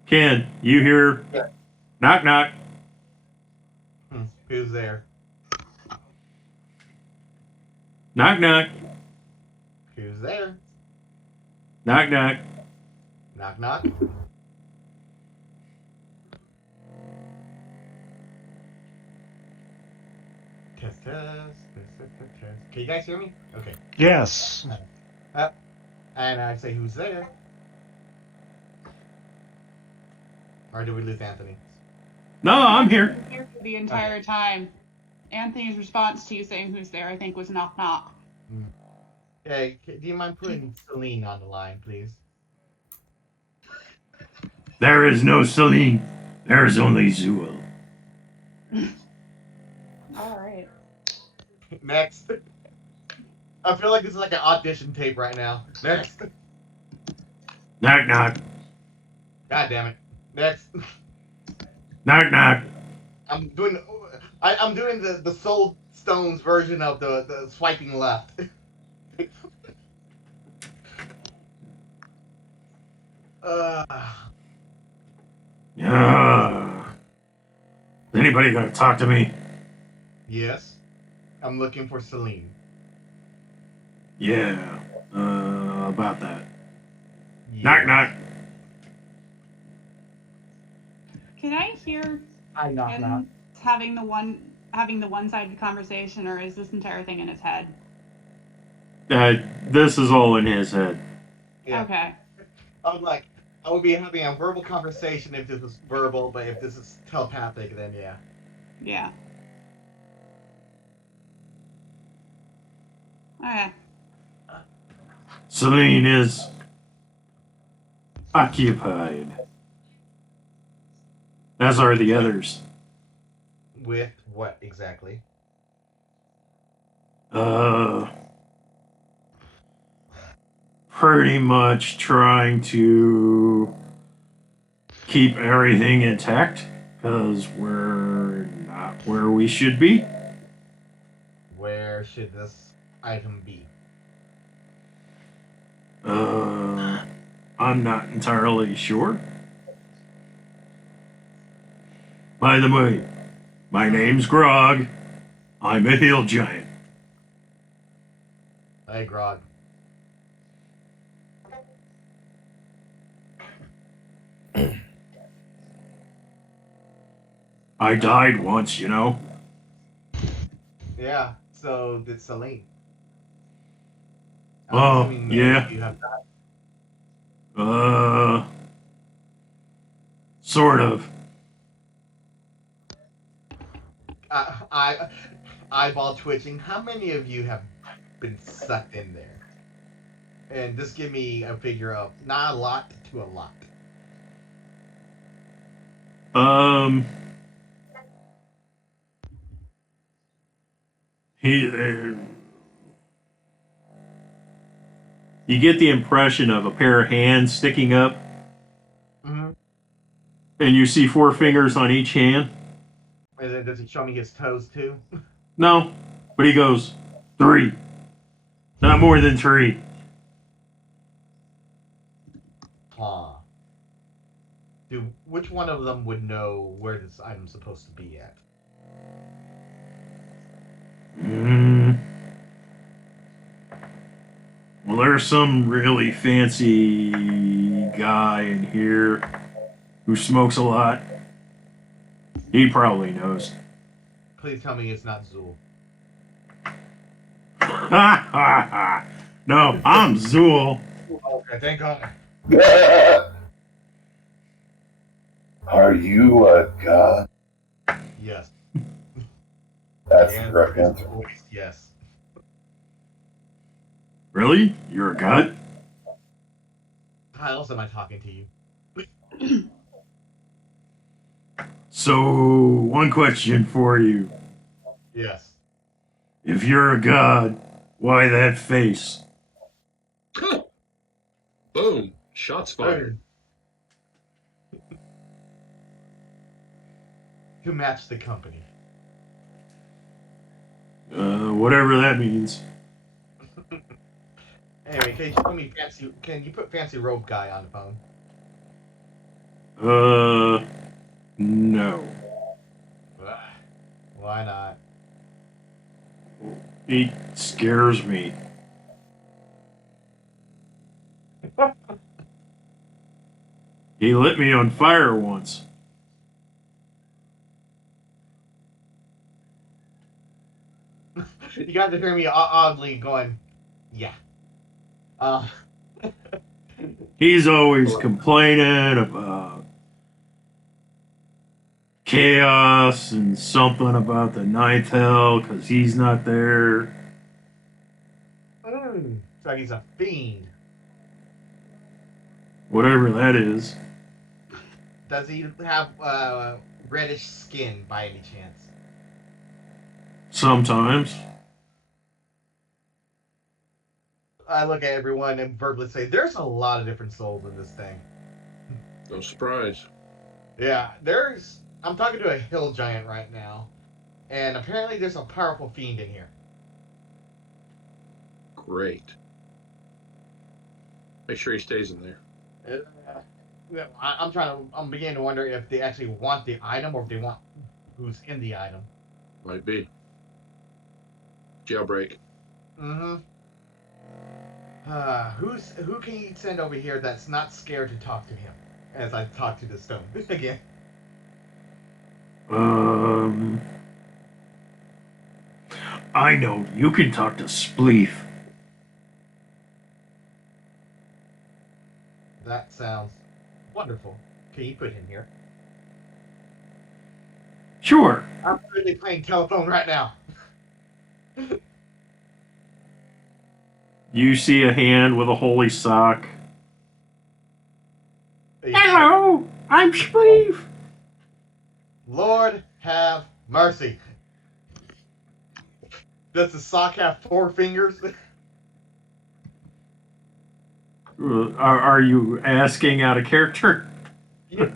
Ken, you hear knock knock. Who's there? Knock knock. Who's there? Knock knock. Knock knock. Test, test. Can you guys hear me? Okay. Yes. And I say, who's there? Or did we lose Anthony? No, I'm here. The entire time. Anthony's response to you saying who's there, I think, was knock knock. Hey, do you mind putting Celine on the line, please? There is no Celine. There is only Zool. Alright. Next. I feel like this is like an audition tape right now. Next. Knock knock. God damn it. Next. Knock knock. I'm doing the Soul Stones version of the swiping left. Is anybody gonna talk to me? Yes. I'm looking for Celine. Yeah. About that. Yes. Knock knock. Can I hear I knock him knock. having the one-sided conversation, or is this entire thing in his head? This is all in his head. Yeah. Okay. I'm like, I would be having a verbal conversation if this was verbal, but if this is telepathic, then yeah. Yeah. Okay. Celine is occupied. As are the others. With what exactly? Pretty much trying to keep everything intact because we're not where we should be. Where should this item be? I'm not entirely sure. By the way, my name's Grog. I'm a hill giant. Hey, Grog. I died once, you know. Yeah, so did Celine. Oh, assuming yeah. You have Sort of. Eyeball twitching. How many of you have been sucked in there? And just give me a figure of not a lot to a lot. You get the impression of a pair of hands sticking up, Mm-hmm. and you see 4 fingers on each hand. And then does he show me his toes too? No, but he goes 3, not more than 3. Huh. Which one of them would know where this item's supposed to be at? Well, there's some really fancy guy in here who smokes a lot. He probably knows. Please tell me it's not Zool. Ha ha ha! No, I'm Zool. Okay, thank God. Are you a god? Yes. That's The the correct is answer. always yes. Really? You're a god? How else am I talking to you? So, one question for you. Yes. If you're a god, why that face? Boom! Shots fired. To match the company. Whatever that means. Anyway, can you tell me fancy? Can you put fancy robe guy on the phone? No. Ugh, why not? He scares me. He lit me on fire once. You got to hear me oddly going, yeah. He's always complaining about chaos and something about the ninth hell because he's not there. So he's a fiend. Whatever that is. Does he have reddish skin by any chance? Sometimes. I look at everyone and verbally say, there's a lot of different souls in this thing. No surprise. Yeah, I'm talking to a hill giant right now, and apparently there's a powerful fiend in here. Great. Make sure he stays in there. I'm beginning to wonder if they actually want the item or if they want who's in the item. Might be. Jailbreak. Mm-hmm. Who can you send over here that's not scared to talk to him? As I talk to the stone again. I know. You can talk to Spleef. That sounds wonderful. Can you put him here? Sure. I'm really playing telephone right now. You see a hand with a holy sock. Hello, I'm Spleef. Lord have mercy. Does the sock have 4 fingers? Are you asking out of character? Yeah.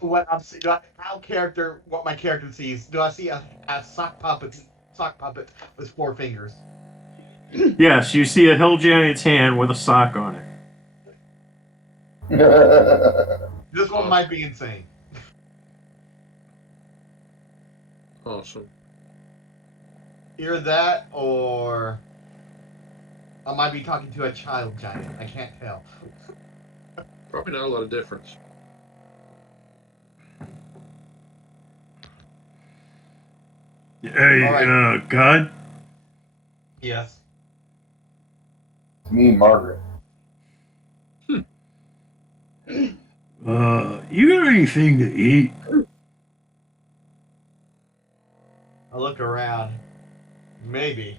What I'm seeing, what my character sees? Do I see a sock puppet with 4 fingers? Yes, you see a hill giant's hand with a sock on it. This one might be insane. Awesome. Either that, or I might be talking to a child giant. I can't tell. Probably not a lot of difference. Hey, right. God? Yes. It's me, Margaret. You got anything to eat? I look around. Maybe.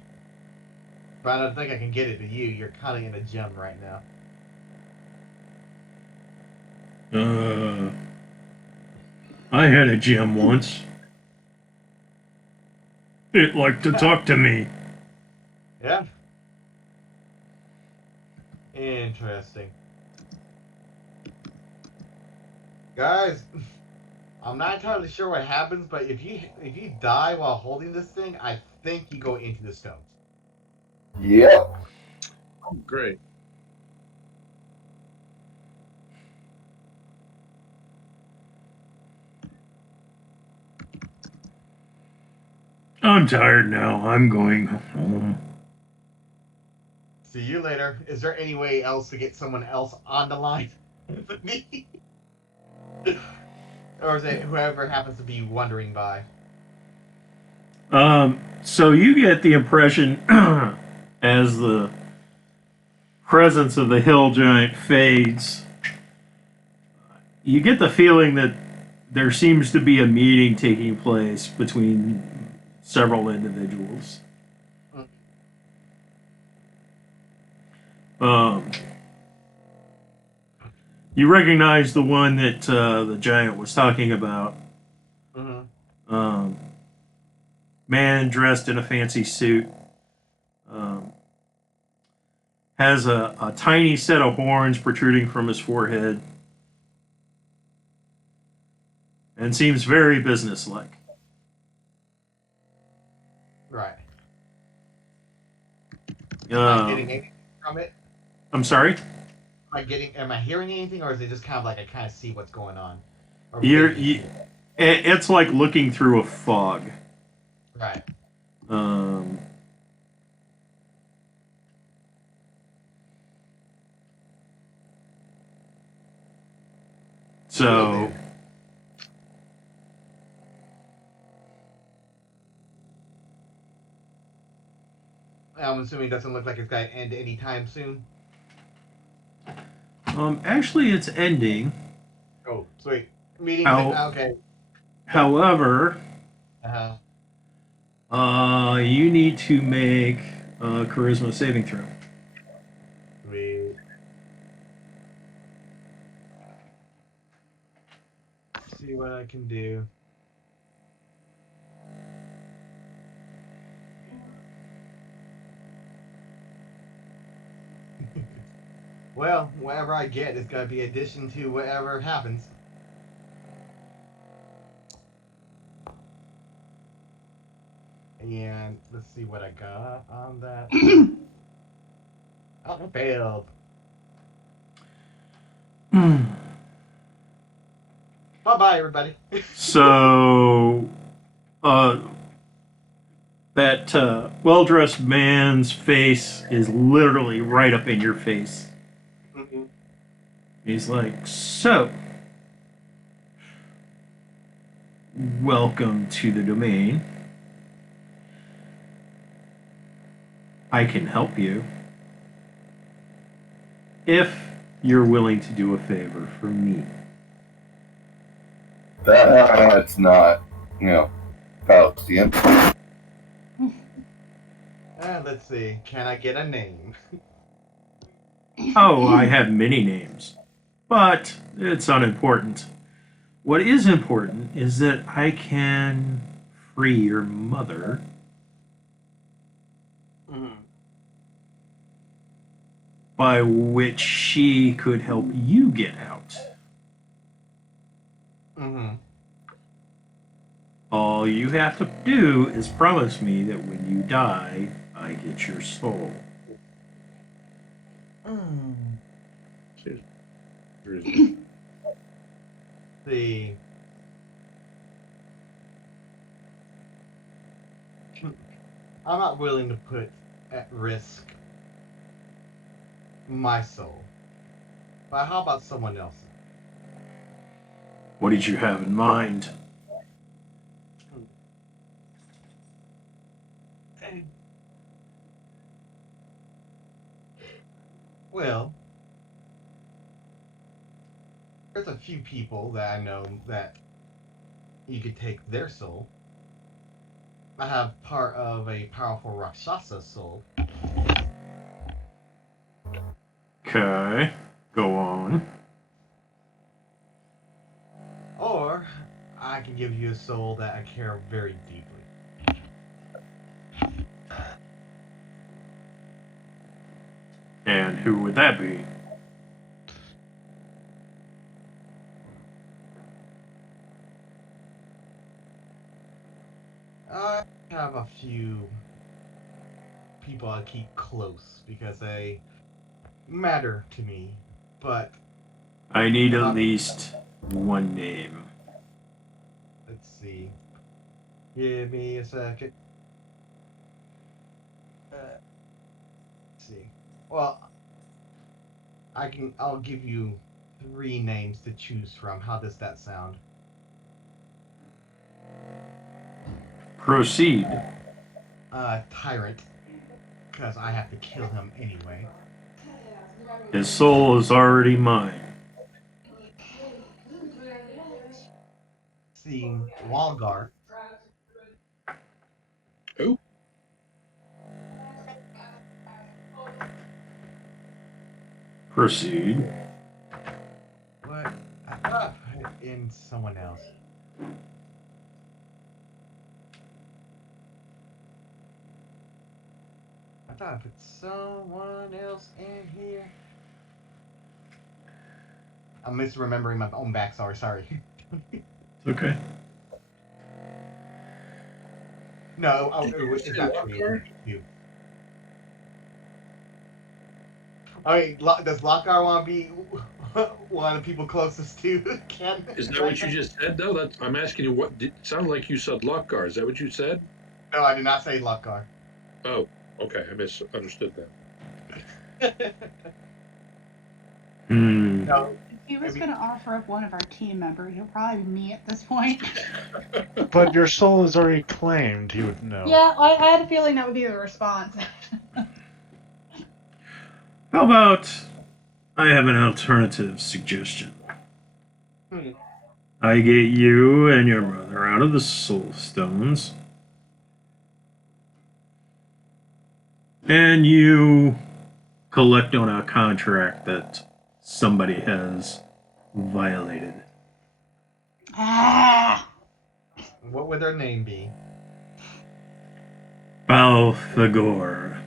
But I don't think I can get it to you. You're kind of in a gym right now. I had a gem once. It liked to talk to me. Yeah. Interesting. Guys, I'm not entirely sure what happens, but if you die while holding this thing, I think you go into the stones. Yep. Great. I'm tired now. I'm going home. See you later. Is there any way else to get someone else on the line with me? Or is it whoever happens to be wandering by? So you get the impression as the presence of the hill giant fades, you get the feeling that there seems to be a meeting taking place between several individuals. You recognize the one that the giant was talking about. Man dressed in a fancy suit. Has a tiny set of horns protruding from his forehead. And seems very businesslike. Right. Am I getting anything from it? I'm sorry? Am I hearing anything, or is it just kind of like I kind of see what's going on? It's like looking through a fog. Right. So, I'm assuming it doesn't look like it's going to end anytime soon. Actually, it's ending. Oh, sweet. Meeting. Okay. However, you need to make a charisma saving throw. Sweet. See what I can do. Well, whatever I get is going to be addition to whatever happens. And let's see what I got on that. Oh, I failed. Bye-bye, everybody. So, that well-dressed man's face is literally right up in your face. Mm-hmm. He's like, so, welcome to the domain. I can help you if you're willing to do a favor for me. That's not, Faustian. Let's see. Can I get a name? Oh, I have many names, but it's unimportant. What is important is that I can free your mother. By which she could help you get out. All you have to do is promise me that when you die, I get your soul. See. I'm not willing to put at risk my soul. But how about someone else? What did you have in mind? Well, there's a few people that I know that you could take their soul. I have part of a powerful Rakshasa soul. Okay, go on. Or I can give you a soul that I care very deeply. And who would that be? I have a few people I keep close because they matter to me, but I need at least one name. let's see. Give me a second. Let's see. Well, I'll give you 3 names to choose from. How does that sound? Proceed. Tyrant, because I have to kill him anyway. His soul is already mine. See, Walgar. Proceed. What? I thought I put it in someone else. I thought I put someone else in here. I'm misremembering my own backstory. Sorry. Okay. No, it's actually you. I mean, does Lockhart want to be one of the people closest to Ken? Is that what you just said, though? I'm asking you what. It sounded like you said Lockhart. Is that what you said? No, I did not say Lockhart. Oh, okay. I misunderstood that. No, If he was going to offer up one of our team members, he'll probably be me at this point. But your soul is already claimed. You would know. Yeah, I had a feeling that would be the response. How about I have an alternative suggestion? I get you and your brother out of the soul stones, and you collect on a contract that somebody has violated. Ah! what would their name be? Balthagor.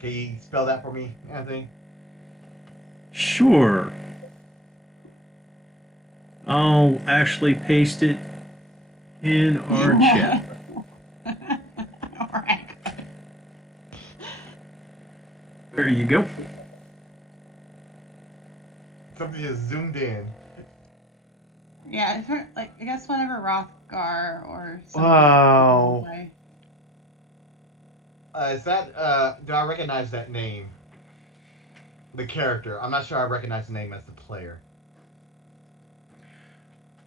Can you spell that for me, Anthony? Sure. I'll actually paste it in our chat. Alright. There you go. Something just zoomed in. Yeah, I guess whenever Rothgar or something. Wow. Is that, do I recognize that name? The character. I'm not sure I recognize the name as the player.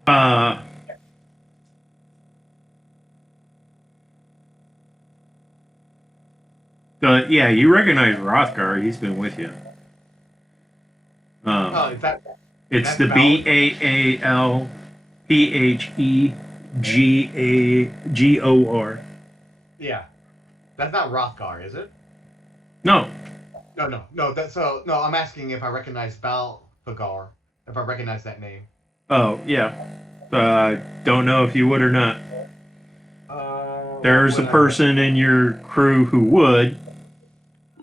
Yeah, you recognize Rothgar. He's been with you. Oh, is that... It's that's the Balthagor? Baalphegor. Yeah. That's not Rothgar, is it? No. No, that's so... No, I'm asking if I recognize Balthagor. If I recognize that name. Oh, yeah. Don't know if you would or not. There's a person in your crew who would.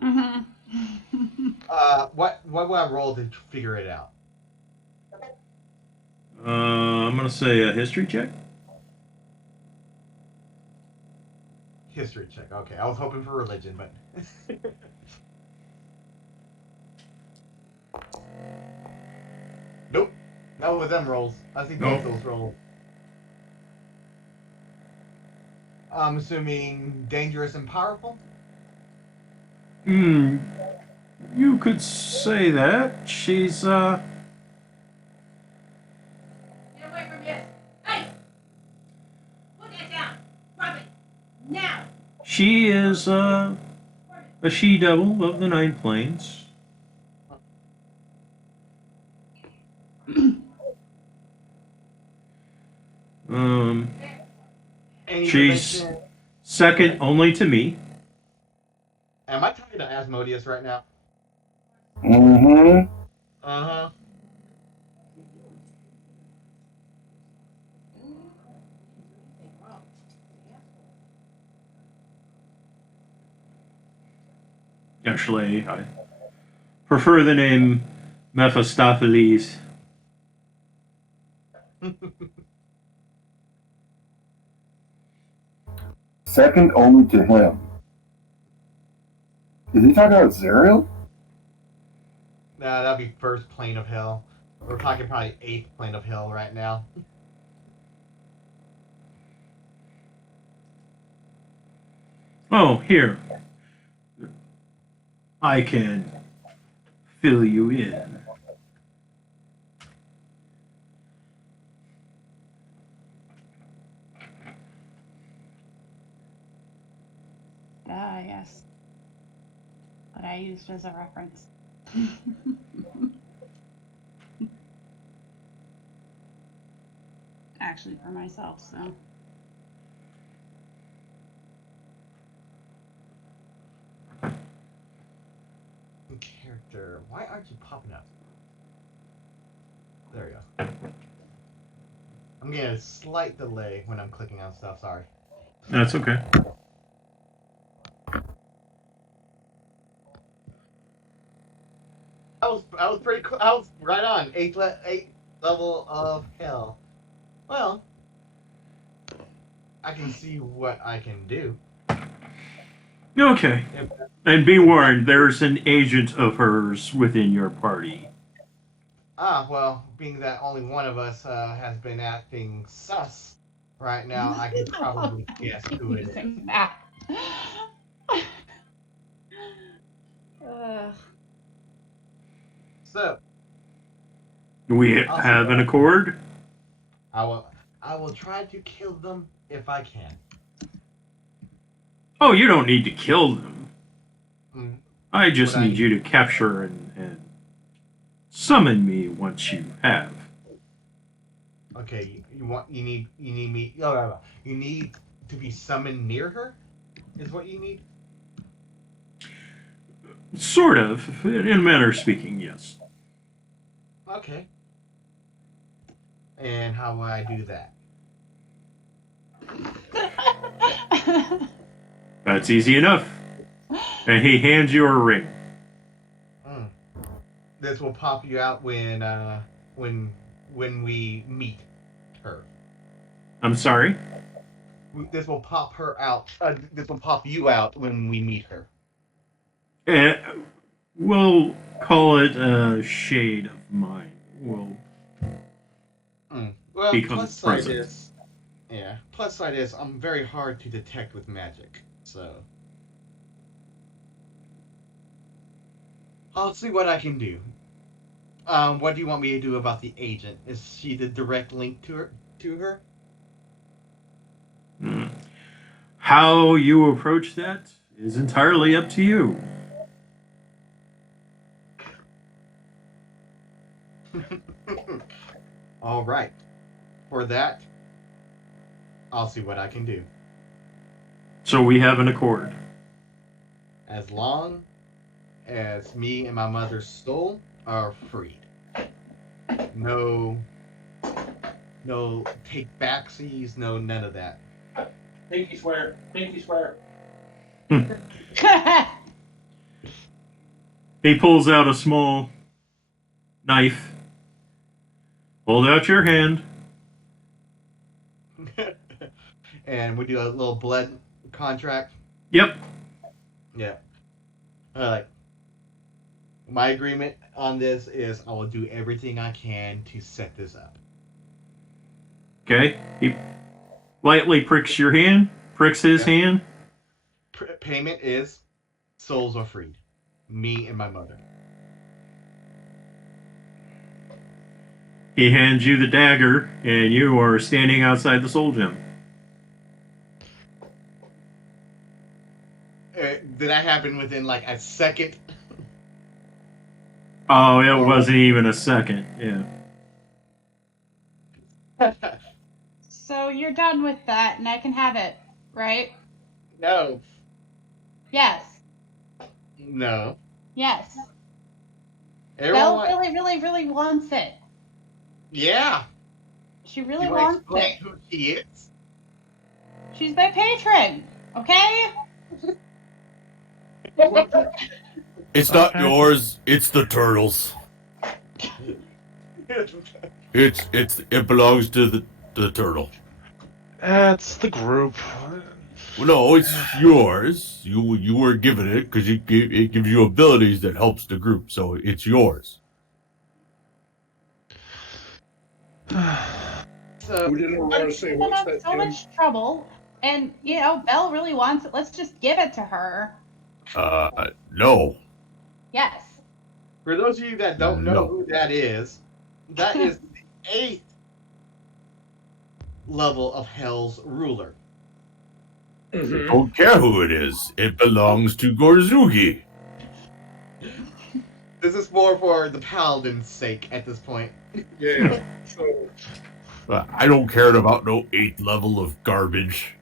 Mm-hmm. What would I roll to figure it out? I'm gonna say a history check. History check. Okay, I was hoping for religion, but... Nope. Not with them rolls. I see both those rolls. I'm assuming dangerous and powerful? You could say that. She's, Get away from this! Hey! Put that down! Drop it! Now! she is, a she-devil of the Nine Plains. She's second only to me. Am I talking to Asmodeus right now? Mm-hmm. Uh-huh. Actually, I prefer the name Mephistopheles. Second only to him. Is he talking about Zerial? Nah, that'd be first plane of hell. We're talking probably 8th plane of hell right now. Oh, here. I can fill you in. Yes. What I used as a reference. Actually, for myself, so. Character. Why aren't you popping up? There we go. I'm getting a slight delay when I'm clicking on stuff. Sorry. That's okay. I was pretty cool. I was right on. Eighth level of hell. Well, I can see what I can do. Okay. And be warned, there's an agent of hers within your party. Well, being that only one of us has been acting sus right now, I can probably guess who it is. Using that. Ugh. So, We have an accord? I will try to kill them if I can. Oh, you don't need to kill them. Mm. I just What I need you to capture and summon me once you have. Okay, you need me. You need to be summoned near her. Is what you need. Sort of, in a manner of speaking, yes. Okay. And how will I do that? That's easy enough. And he hands you a ring. This will pop you out when we meet her. I'm sorry? This will pop her out. This will pop you out when we meet her. We'll call it a shade of mine. We'll Well, become plus side present. is, plus side is I'm very hard to detect with magic, so I'll see what I can do. What do you want me to do about the agent? Is she the direct link to her? How you approach that is entirely up to you. All right. For that, I'll see what I can do. So we have an accord. As long as me and my mother's soul are freed. No take backsies, no none of that. Pinky swear. Pinky swear. He pulls out a small knife. Hold out your hand. And we do a little blood contract. Yep. Yeah. My agreement on this is I will do everything I can to set this up. Okay. He lightly pricks your hand, pricks his hand. Payment is souls are freed. Me and my mother. He hands you the dagger, and you are standing outside the soul gem. Did that happen within like a second? Oh, it wasn't even a second. Yeah. So you're done with that, and I can have it, right? No. Yes. No. Yes. Everyone Belle really, really wants it. Yeah. She really You wants explain it. who she is? She's my patron, okay? It's not yours. It's the turtles. It belongs to the turtle. It's the group. No, it's yours. You were given it because it gives you abilities that helps the group, so it's yours. So, Who didn't want to say I'm what's in that, so Jim? much trouble, and Belle really wants it. Let's just give it to her. No. Yes. for those of you that don't know No. who that is the 8th level of Hell's ruler. Mhm. Don't care who it is. It belongs to Gorzuki. This is more for the paladin's sake at this point. Yeah. So I don't care about no 8th level of garbage.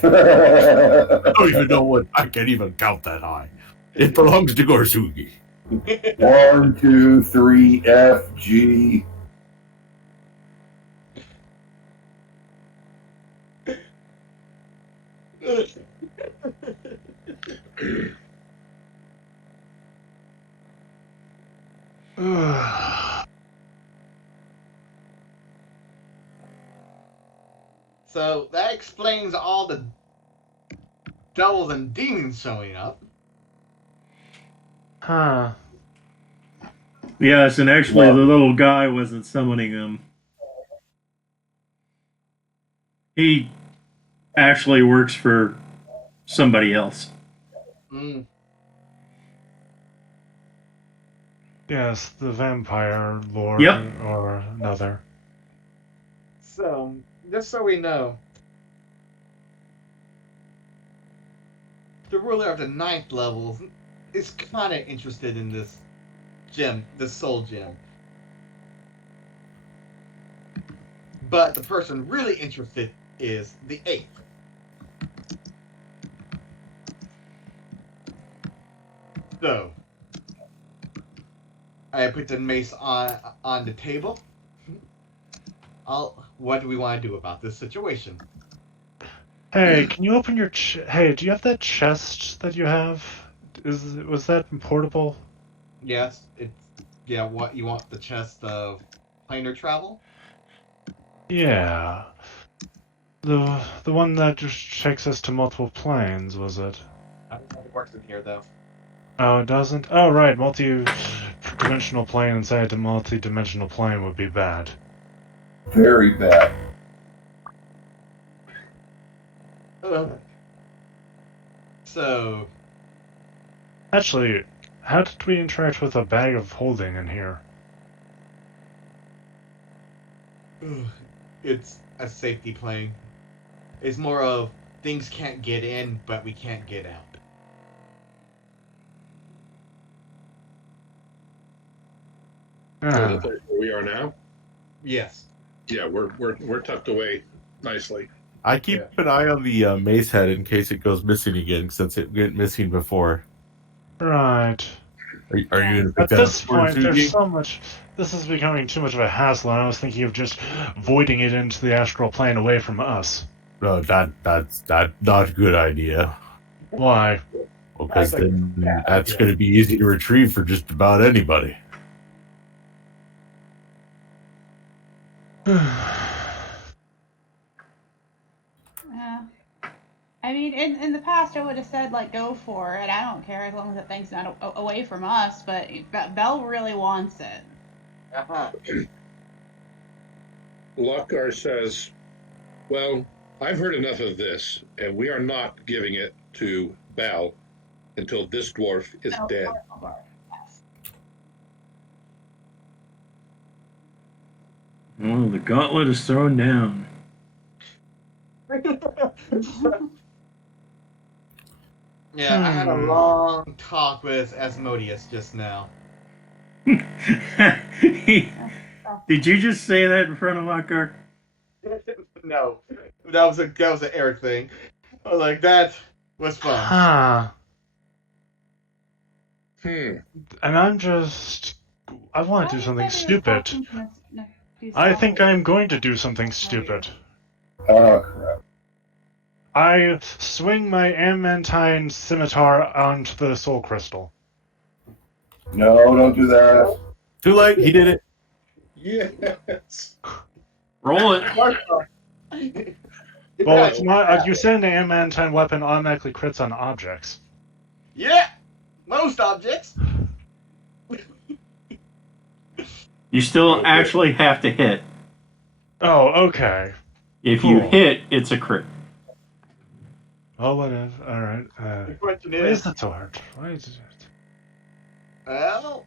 That's I don't even know what I can't even count that high. It belongs to Gorzuki. 1, 2, 3, F, G. So that explains all the devils and demons showing up. Huh. Yes, and actually the little guy wasn't summoning them. He actually works for somebody else. Mm. Yes, the vampire lord Yep. or another. So, just so we know, the ruler of the 9th level is kind of interested in this gem, this soul gem. But the person really interested is the 8th. So, I put the mace on the table. What do we want to do about this situation? Hey, can you open your hey, do you have that chest that you have? Was that portable? Yes, what you want, the chest of planar travel? Yeah. The one that just takes us to multiple planes, was it? I don't know if it works in here though. Oh, it doesn't? Oh, right, multi-dimensional plane inside the multi-dimensional plane would be bad. Very bad. So, Actually, how did we interact with a bag of holding in here? it's a safety plane. It's more of things can't get in, but we can't get out. So the place where we are now? Yes. Yeah, we're tucked away nicely. I keep an eye on the mace head in case it goes missing again, since it went missing before. Right. Are you going to pick At that this up, point, Gorzuki? there's so much. This is becoming too much of a hassle, and I was thinking of just voiding it into the astral plane away from us. No, that's not a good idea. Why? Well, because then that's going to be easy to retrieve for just about anybody. Yeah. I mean, in the past, I would have said, like, go for it. I don't care as long as the thing's not away from us, but Belle really wants it. Uh-huh. Lockhart says, well, I've heard enough of this, and we are not giving it to Bal until this dwarf is dead. Yes. Oh, the gauntlet is thrown down. Yeah, I had a long talk with Asmodeus just now. Did you just say that in front of Lockhart? No, that was an Eric thing. I was like, that was fun. Huh. Hmm. And I want to do something stupid. I think I'm going to do something stupid. Oh, crap. I swing my adamantine scimitar onto the soul crystal. No, don't do that. Too late. He did it. Yes. Roll it. Well, it's not. You said an adamantine weapon automatically crits on objects. Yeah, most objects. You still actually have to hit. Oh, okay. If Cool. you hit, it's a crit. Oh, whatever. All right. The question Why is, is it so hard? Why is it? well,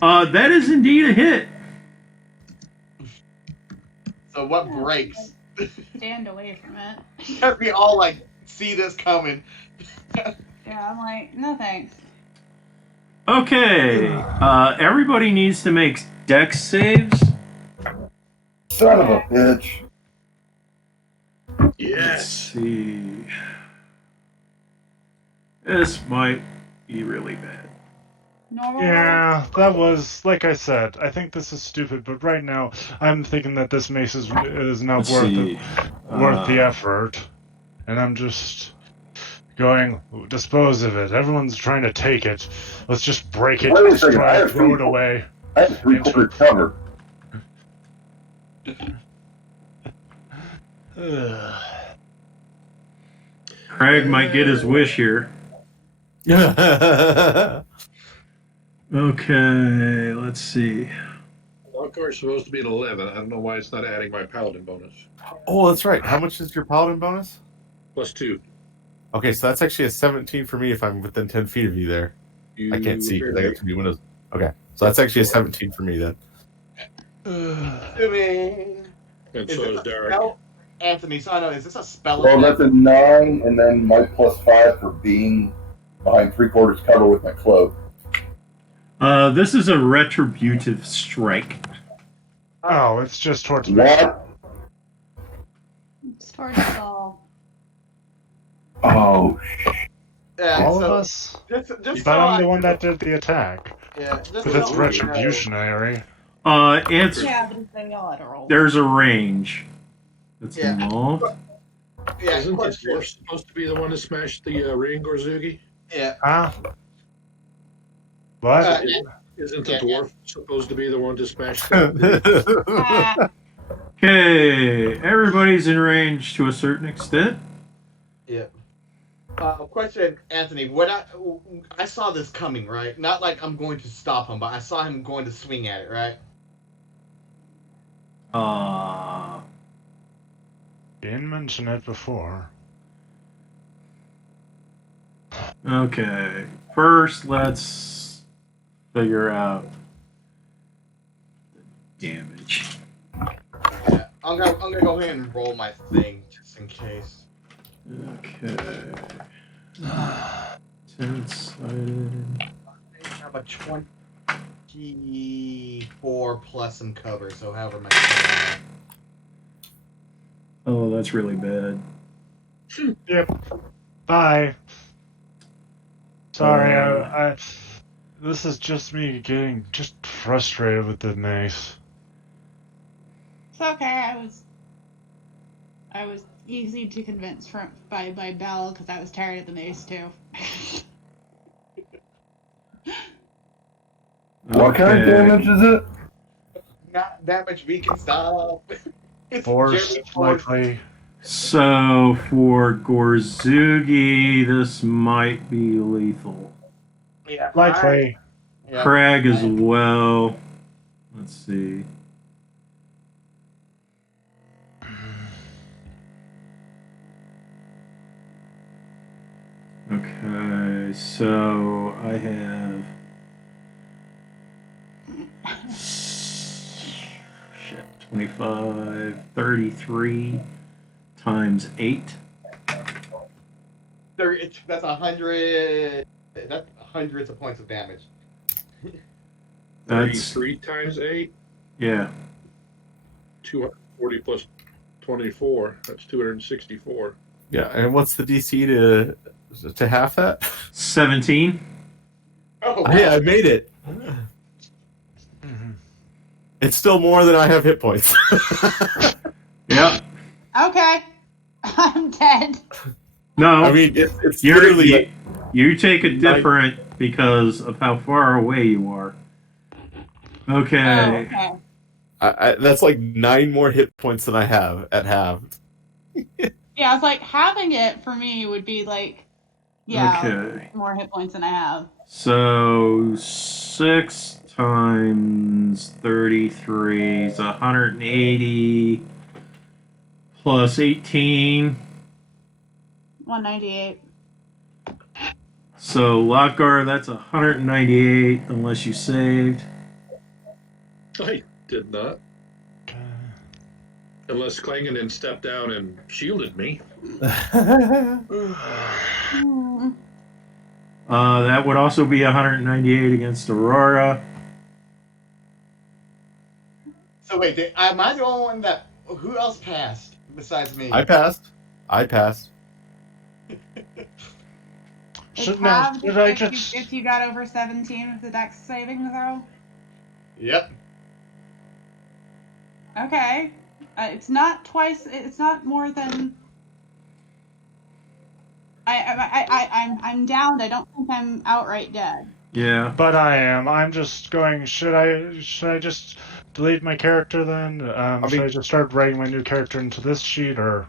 That is indeed a hit. so what breaks? Stand away from it. We all like see this coming. Yeah, I'm like, no thanks. Okay. Everybody needs to make dex saves. Son of a bitch. Let's Yes. see. This might be really bad. Normal. Yeah, that was like I said. I think this is stupid, but right now I'm thinking that this mace is not Let's worth see. worth the effort, and I'm just going dispose of it. Everyone's trying to take it. Let's just break it, Wait a second, destroy I it, have throw it away. I have 3/4 cover. Craig might get his wish here. Okay, let's see. Lockhart is supposed to be an 11. I don't know why it's not adding my paladin bonus. Oh, that's right. How much is your paladin bonus? +2. Okay, so that's actually a 17 for me if I'm within 10 feet of you there. I can't see because I got 2 windows. Okay, so that's actually a 17 for me then. Assuming. And Is so this is a Derek. spell? Anthony, so I know, is this a spell Well, effect? that's a 9, and then my +5 for being behind 3/4 cover with my cloak. This is a retributive strike. Oh, it's just towards me. What? It's towards us all. Oh, All so of us? Just But so I'm I the one that did the attack. Yeah, just But so it's I know. retributionary. It's Yeah, but they all had a roll. there's a range that's Yeah. involved. Yeah, Isn't the question. dwarf supposed to be the one to smash the ring, Gorzuki? Yeah. Huh? What? Isn't the Yeah. dwarf supposed to be the one to smash the Ah, Okay, everybody's in range to a certain extent. Yeah. Question, Anthony. I saw this coming, right? Not like I'm going to stop him, but I saw him going to swing at it, right? Didn't mention it before. Okay, first let's figure out the damage. Yeah. I'm gonna go ahead and roll my thing just in case. Okay. 10-sided. I have a 24 plus some cover, so however much. Oh, that's really bad. Yep. Bye. Sorry, Uh, I this is just me getting just frustrated with the mace. it's okay. I was easy to convince by Belle because I was tired of the mace too. what kind of damage is it? Not that much we can stop. It's Force, Jerry Force. likely. So for Gorzugi, this might be lethal. Yeah. Likely. Yeah. Crag as well. Let's see. Okay, so I have shit 25, 33 times 8. That's 100. That's hundreds of points of damage. That's 33 times 8? yeah. 240 plus 24. That's 264. Yeah, and what's the DC to half that? 17. Oh, wow. Hey, I made it. Mm-hmm. It's still more than I have hit points. Yep. Okay, I'm dead. No, I mean, it's you're, literally you take it different because of how far away you are. Okay. Oh, okay. that's like 9 more hit points than I have at half. Yeah, I was like, having it for me would be like, yeah, Okay. more hit points than I have. So 6 times 33 is 180 plus 18. 198. So Lockgar, that's 198 unless you saved. I did not. Unless Klangen stepped down and shielded me. That would also be 198 against Aurora. So wait, am I the only one that? Who else passed besides me? I passed. It's Should halved I if just? you got over 17 with the dex saving throw. Yep. Okay. It's not twice. It's not more than. I'm downed. I don't think I'm outright dead. Yeah. But I am. I'm just going. Should I just delete my character then? Should I just start writing my new character into this sheet, or?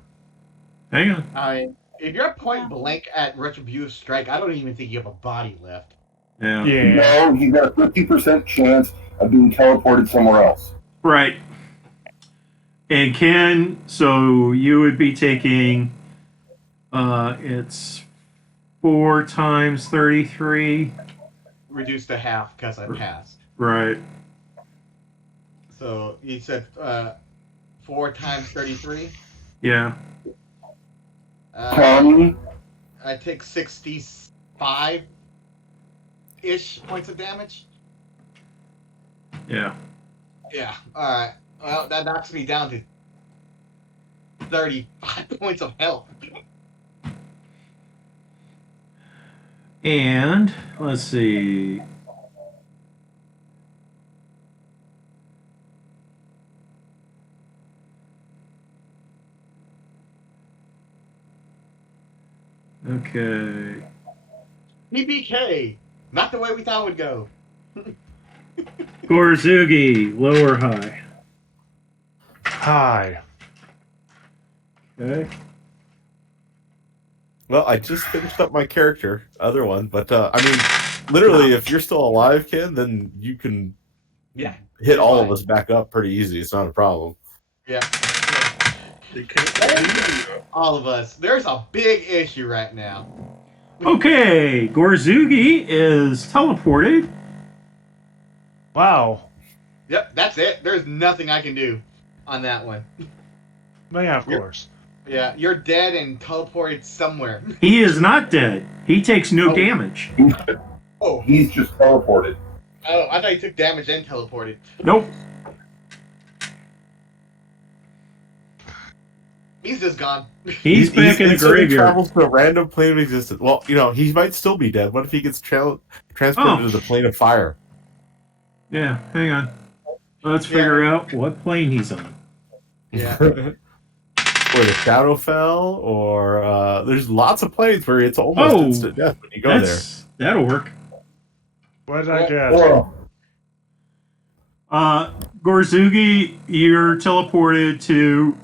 Hang on. If you're point blank at Retributive Strike, I don't even think you have a body left. Yeah. Yeah. No, you got a 50% chance of being teleported somewhere else. Right. And Ken, so you would be taking, it's 4 times 33. Reduced to half because I passed. Right. So you said 4 times 33? Yeah. Tommy, I take 65-ish points of damage. Yeah. Yeah. Alright. Well, that knocks me down to 35 points of health. And let's see. Okay. PPK. Not the way we thought it would go. Gorzugi, low or high? Hi. Okay. Well, I just finished up my character, other one, but I mean, literally, if you're still alive, Ken, then you can hit all of us back up pretty easy. It's not a problem. Yeah. All of us. There's a big issue right now. Okay, Gorzugi is teleported. Wow. Yep, that's it. There's nothing I can do on that one. Well, yeah, of course. Yeah, you're dead and teleported somewhere. He is not dead. He takes no damage. Oh. He's just teleported. Oh, I thought he took damage and teleported. Nope. He's just gone. He's back in the graveyard. Travels to a random plane of existence. Well, he might still be dead. What if he gets transported to the plane of fire? Yeah, hang on. Let's figure out what plane he's on. Yeah. Or the Shadowfell, or there's lots of planes where it's almost instant death when you go there. That'll work. What did I get? Gorzugi, you're teleported to.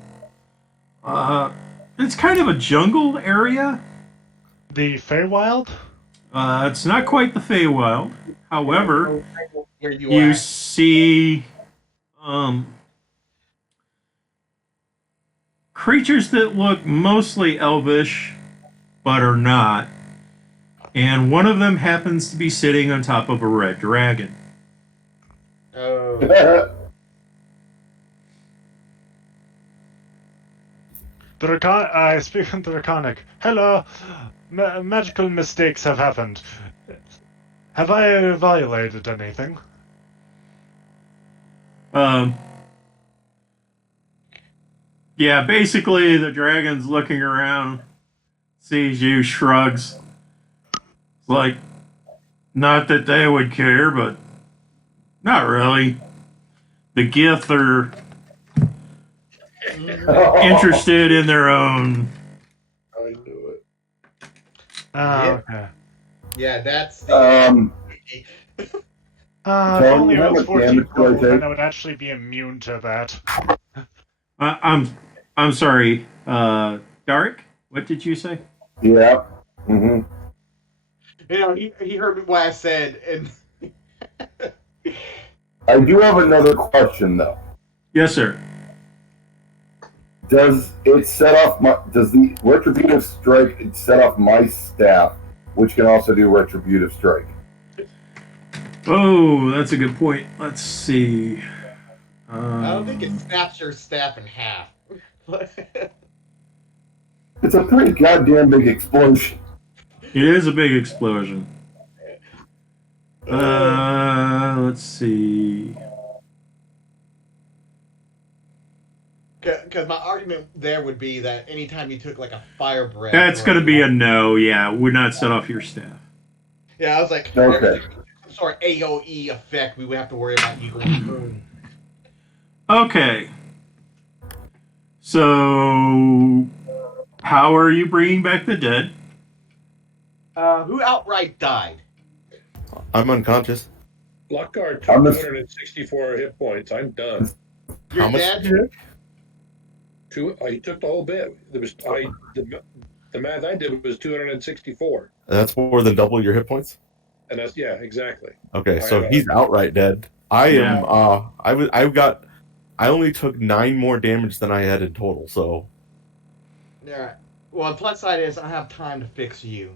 It's kind of a jungle area. The Feywild? It's not quite the Feywild. However, Where you see creatures that look mostly elvish, but are not. And one of them happens to be sitting on top of a red dragon. Oh. I speak in Draconic. Hello. Magical mistakes have happened. Have I violated anything? Yeah, basically the dragon's looking around, sees you, shrugs. It's like, not that they would care, but not really. The Gith are interested in their own. I knew it. Okay. Yeah, that's the. If only I was 14 damage do I then take? I would actually be immune to that. I'm sorry, Dark. What did you say? Yeah. Mm-hmm. He heard what I said, and I do have another question, though. Yes, sir. Does it set off does the retributive strike set off my staff, which can also do retributive strike? Oh, that's a good point. Let's see. I don't think it snaps your staff in half. It's a pretty goddamn big explosion. It is a big explosion. Let's see. Because my argument there would be that anytime you took like a fire breath, That's or going to be a no. Yeah, would not set off your staff. yeah, I was like, Okay. every time you took some sort of AOE effect, we would have to worry about you going boom. Okay. So, how are you bringing back the dead? Who outright died? I'm unconscious. Lockhart took 264 hit points. I'm done. You're How much dead? did you take? He took the whole bit. The math I did was 264, That's more than double your hit points? and that's exactly. Okay, so he's outright dead. I only took 9 more damage than I had in total, so Yeah. Well, the plus side is I have time to fix you.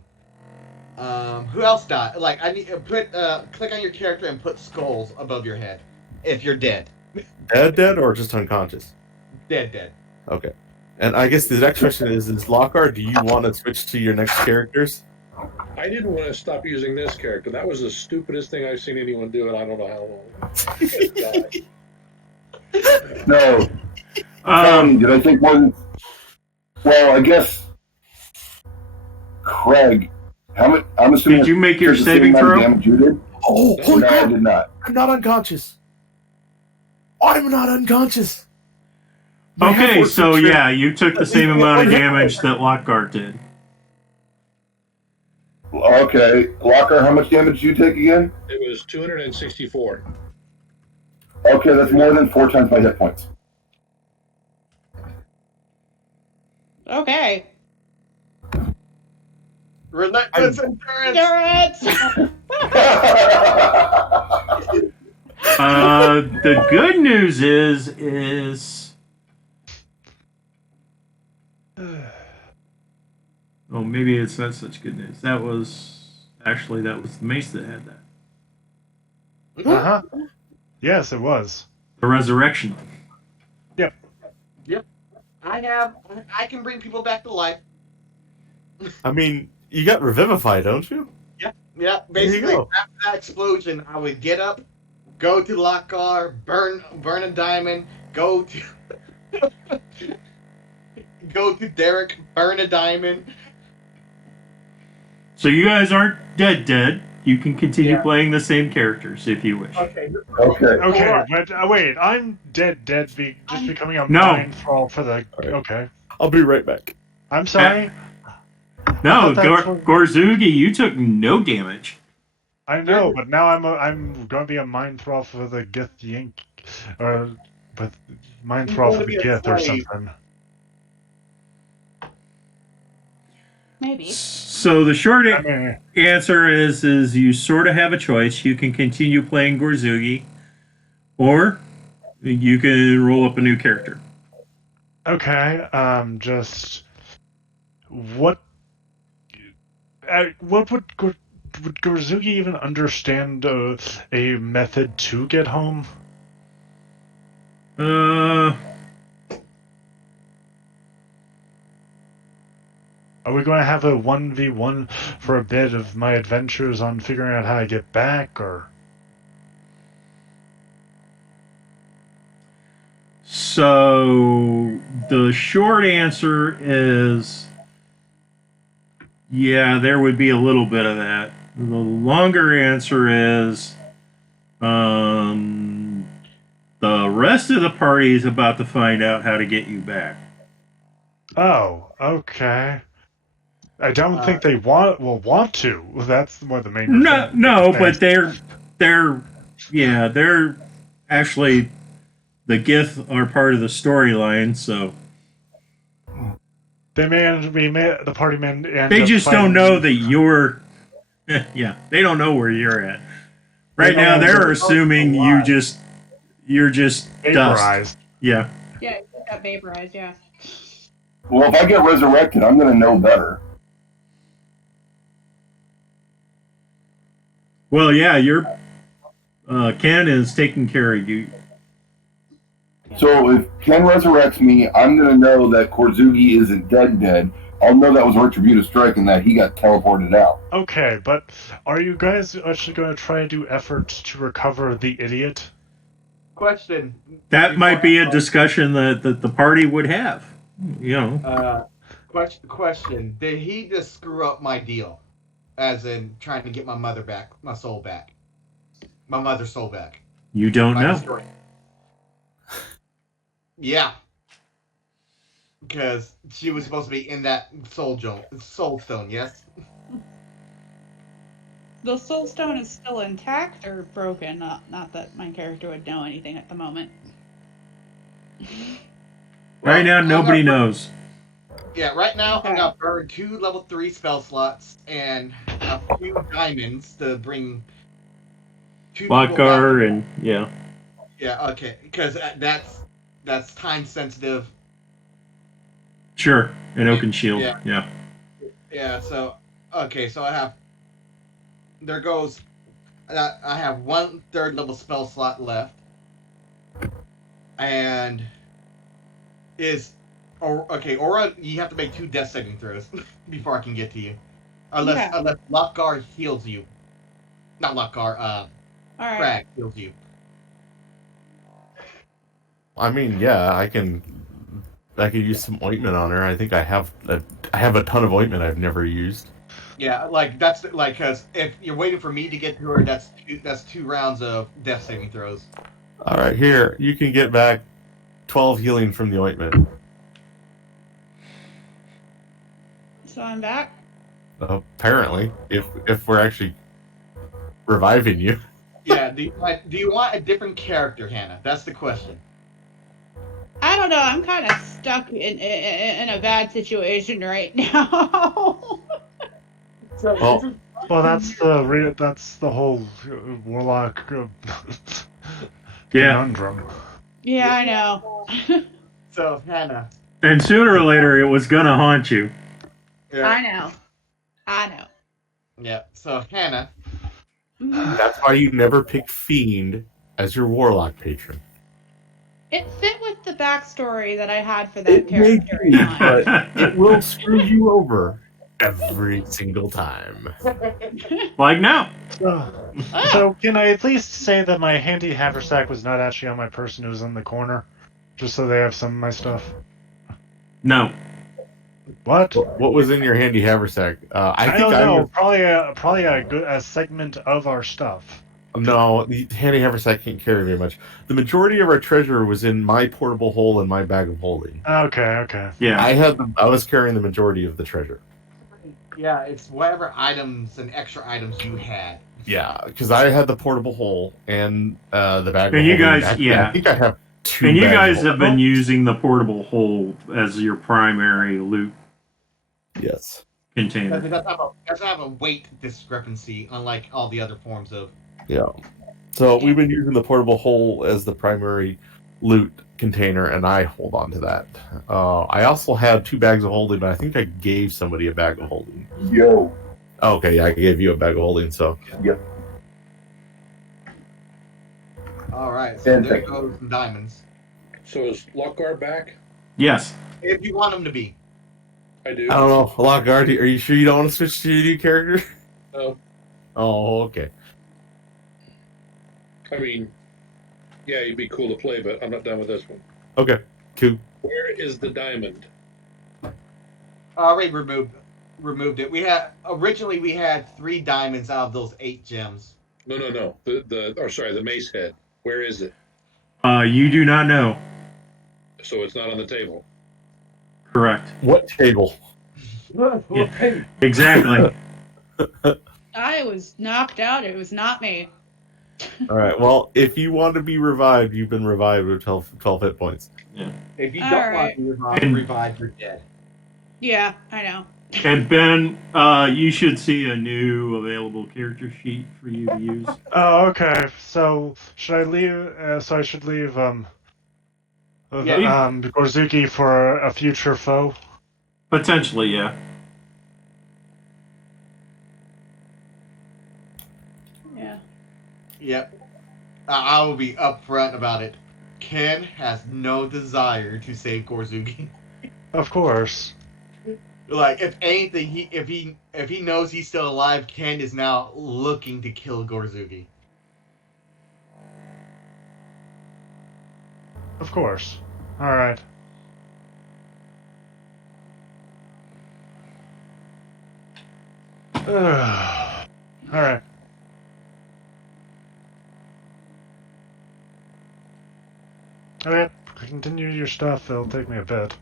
Who else died? Like, I need click on your character and put skulls above your head if you're dead. dead or just unconscious? Dead. Okay. And I guess the next question is Lockhart, do you want to switch to your next characters? I didn't want to stop using this character. That was the stupidest thing I've seen anyone do, and I don't know how long. No. Did I take more than... Well, I guess... Craig, how much... I'm assuming... Did you make your the same saving amount of throw? damage you did? Oh, holy No, I crap! did not. I'm not unconscious. I'm not unconscious. My Okay, half-orc so creature- yeah, you took the same amount of damage that Lockhart did. Okay. Lockhart, how much damage did you take again? It was 264. Okay, that's more than 4 times my hit points. Okay. Relentless endurance. Endurance. The good news is oh, maybe it's not such good news. That was the mace that had that. Uh-huh. Yes, it was. The resurrection. Yep. I can bring people back to life. I mean, you got Revivify, don't you? Yeah. There Basically, you go. after that explosion, I would get up, go to Lockhart, burn a diamond, go to Derek, burn a diamond. So you guys aren't dead. You can continue playing the same characters if you wish. Okay. Okay, but wait, I'm dead, just becoming a No. mind thrall for the... Alright. Okay. I'll be right back. I'm sorry. No, thought that's what- Gorzugi, you took no damage. I know, but now I'm going to be a mind thrall for the Gith Yank, or with mind thrall for the Gith or something. Maybe. So the short I mean, answer is you sort of have a choice. You can continue playing Gorzugi, or you can roll up a new character. okay. Just what would Gorzugi even understand a method to get home? Are we going to have a 1v1 for a bit of my adventures on figuring out how to get back, or? So the short answer is yeah, there would be a little bit of that. The longer answer is the rest of the party is about to find out how to get you back. Oh, okay. I don't think they want to. That's more the main. No, but they're actually the Gith are part of the storyline, so they the party men. And they just don't know that you're. Yeah, they don't know where you're at. Right now, they're assuming you're just dust. vaporized. Yeah. Yeah, it got vaporized. Yeah. Well, if I get resurrected, I'm going to know better. Well, yeah, your Ken is taking care of you. So if Ken resurrects me, I'm going to know that Gorzugi isn't dead. I'll know that was a retributive strike and that he got teleported out. Okay, but are you guys actually going to try and do efforts to recover the idiot? Question. That might be a before- discussion that the party would have. You know. Question. Did he just screw up my deal? As in trying to get my mother back, my soul back. My mother's soul back. You don't By know. destroying. Yeah. Because she was supposed to be in that soul stone, yes? The soul stone is still intact or broken? Not that my character would know anything at the moment. Right now, I'm nobody gonna- knows. Yeah, right now I'm Okay. gonna burn 2 level 3 spell slots and a few diamonds to bring 2 people back. Lockgar and yeah. Yeah, okay, because that's time sensitive. Sure. An Oaken Shield. Yeah. Yeah. Yeah, so okay, so I have. There goes. I have 1/3 level spell slot left, and okay. Aura, you have to make 2 death saving throws before I can get to you, unless Lockguard heals you. Not Lockguard. All right. Crag heals you. I mean, yeah, I could use some ointment on her. I think I have a ton of ointment I've never used. Yeah, like that's like because if you're waiting for me to get to her, that's 2 rounds of death saving throws. All right, here you can get back 12 healing from the ointment. So I'm back. Apparently, if we're actually reviving you. Yeah. Do you want a different character, Hannah? That's the question. I don't know. I'm kind of stuck in a bad situation right now. Well, that's the whole warlock Yeah. conundrum. Yeah, I know. So Hannah. And sooner or later, it was gonna haunt you. Yeah. I know. Yeah. So Hannah. That's why you never pick Fiend as your warlock patron. It fit with the backstory that I had for that character. But it will screw you over every single time. Like now. So can I at least say that my handy haversack was not actually on my person? It was in the corner, just so they have some of my stuff. No. What? What was in your handy haversack? I don't know. Probably a segment of our stuff. No, the handy haversack can't carry very much. The majority of our treasure was in my portable hole and my bag of holding. Okay. Yeah. I was carrying the majority of the treasure. Yeah, it's whatever items and extra items you had. Yeah, because I had the portable hole and the bag of holding. And you guys, Actually, yeah. I think I have 2 And you bags guys of have been holding. using the portable hole as your primary loot Yes. container. It doesn't have a weight discrepancy, unlike all the other forms of. Yeah. So we've been using the portable hole as the primary loot container, and I hold on to that. I also had 2 bags of holding, but I think I gave somebody a bag of holding. Yo. Okay, yeah, I gave you a bag of holding, so. Yep. All right, so And there thank goes some diamonds. So is Lockguard back? Yes. If you want them to be. I do. I don't know. Lockguard, are you sure you don't want to switch to your new character? No. Oh, okay. I mean, yeah, it'd be cool to play, but I'm not done with this one. Okay, cool. Where is the diamond? I already removed it. Originally we had 3 diamonds out of those 8 gems. No. The mace head. Where is it? You do not know. So it's not on the table. Correct. What table? Yeah, exactly. I was knocked out. It was not me. All right. Well, if you want to be revived, you've been revived with 12 hit points. If you All don't right. want to be revived, you're dead. Yeah, I know. And Ben, you should see a new available character sheet for you to use. Oh, okay. So should I leave? So I should leave Gorzuki for a future foe. Potentially, yeah. Yeah. Yep. I will be upfront about it. Ken has no desire to save Gorzuki. Of course. Like, if anything, if he knows he's still alive, Ken is now looking to kill Gorzuki. Of course. Alright. Alright. Okay, continue your stuff. It'll take me a bit.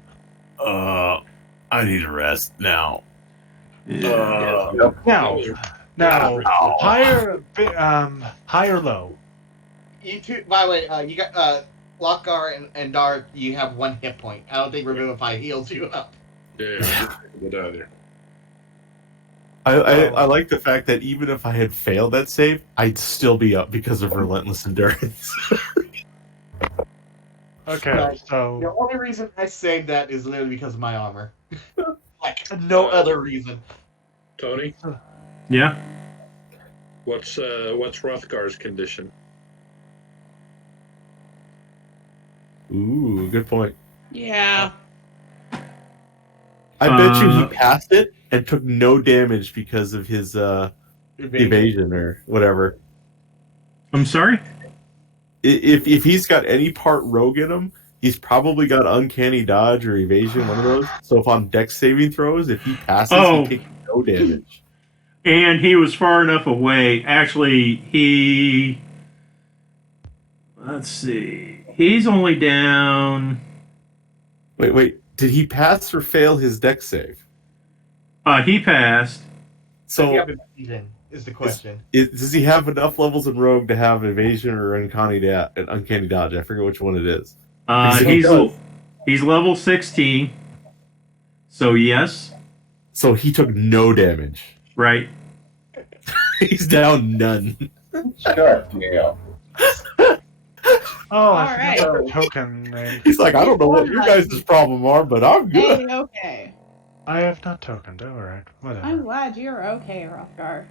I need a rest now. Yep. Now, Ow. high or low? You two, by the way, you got Lockgar and Dart. You have 1 hit point. I don't think Revivify heals you up. Yeah, just get out of there. I like the fact that even if I had failed that save, I'd still be up because of relentless endurance. Okay, Right. The so only reason I saved that is literally because of my armor. Like no other reason. Tony, Yeah. what's Rothgar's condition? Ooh, good point. Yeah. I bet you he passed it and took no damage because of his evasion or whatever. I'm sorry? If he's got any part rogue in him, he's probably got uncanny dodge or evasion, one of those. So if on dex saving throws, if he passes, he takes no damage. And he was far enough away. Actually, let's see. He's only down. Wait. Did he pass or fail his dex save? He passed. So So is the question. does he have enough levels in rogue to have evasion or uncanny dodge? I forget which one it is. He's level 16. So yes. So he took no damage. Right. He's down none. Sure, yeah. oh, I Alright. forgot the token name. He's like, I don't know what your guys' problem are, but I'm good. Hey, okay. I have not tokened. Alright, whatever. I'm glad you're okay, Rothgar.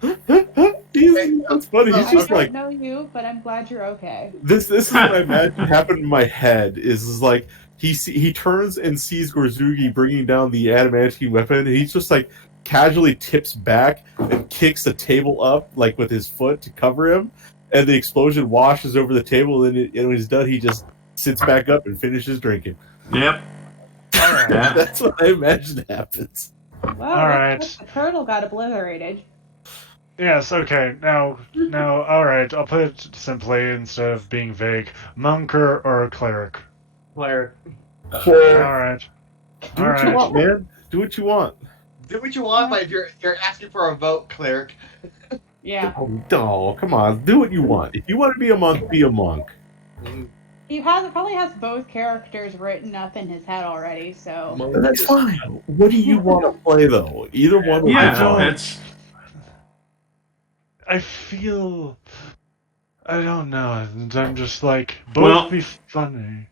That's funny. He's I just don't like, know you, but I'm glad you're okay. this is what I imagine happened in my head. Is like he turns and sees Gorzugi bringing down the adamantine weapon, and he's just like casually tips back and kicks the table up like with his foot to cover him, and the explosion washes over the table. And when he's done, he just sits back up and finishes drinking. Yep. Alright. That's what I imagine happens. Well, Alright. the turtle got obliterated. Yes, okay. Now, alright, I'll put it simply instead of being vague. Monker or cleric? Cleric. Alright. Do what you want, man. Do what you want. Do what you want, but if you're asking for a vote, cleric. Yeah. Oh, come on. Do what you want. If you want to be a monk, be a monk. He probably has both characters written up in his head already, so. That's fine. What do you want to play, though? Either one will be Yeah, fine. that's. I feel... I don't know. I'm just like, both be funny.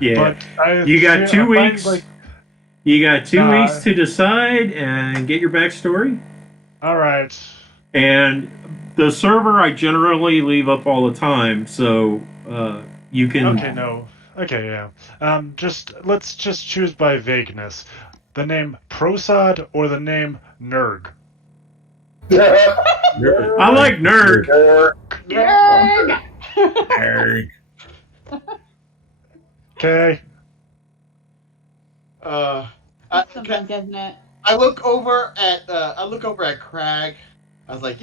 Yeah. But You got 2 I find, weeks. like, You got 2 weeks to decide and get your backstory. alright. And the server I generally leave up all the time, so you can. Okay, no. Okay, yeah. Let's just choose by vagueness. The name Prosod or the name Nerg? I like nerd. Yerg! Nerd. Okay. Sometimes, isn't it? I look over at Crag. I was like,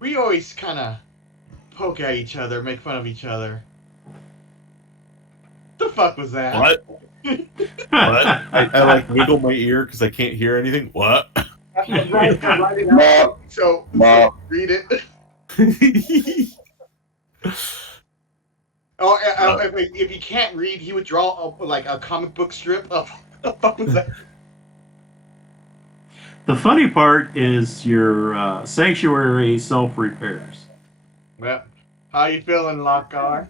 we always kind of poke at each other, make fun of each other. The fuck was that? What? What? I like wiggle my ear because I can't hear anything. What? So read it. If you can't read, he would draw a comic book strip of. The fuck was that? The funny part is your sanctuary self-repairs. Well, how you feeling, Lockgar?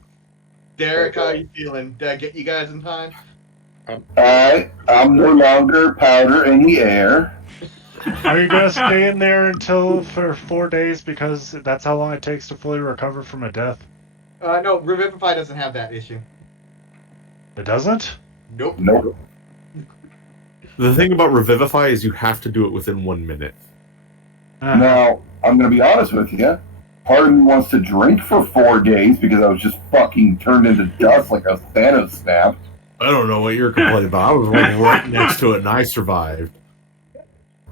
Derek, how you feeling? Did I get you guys in time? I'm no longer powder in the air. Are you gonna stay in there for 4 days because that's how long it takes to fully recover from a death? No, Revivify doesn't have that issue. It doesn't? Nope. The thing about Revivify is you have to do it within 1 minute. Now, I'm going to be honest with you. part of me wants to drink for 4 days because I was just fucking turned into dust like a Thanos snap. I don't know what you're complaining about. I was like right next to it and I survived.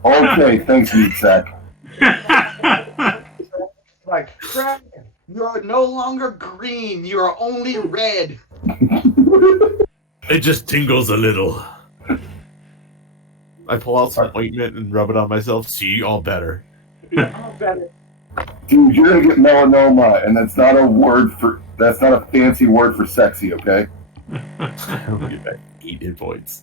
Okay, thanks, Meat Sack. Like, Crag, you are no longer green. You are only red. It just tingles a little. I pull out some ointment and rub it on myself. See, all better. All better. Dude, you're gonna get melanoma, and that's not a fancy word for sexy, okay? I don't get back 8 hit points.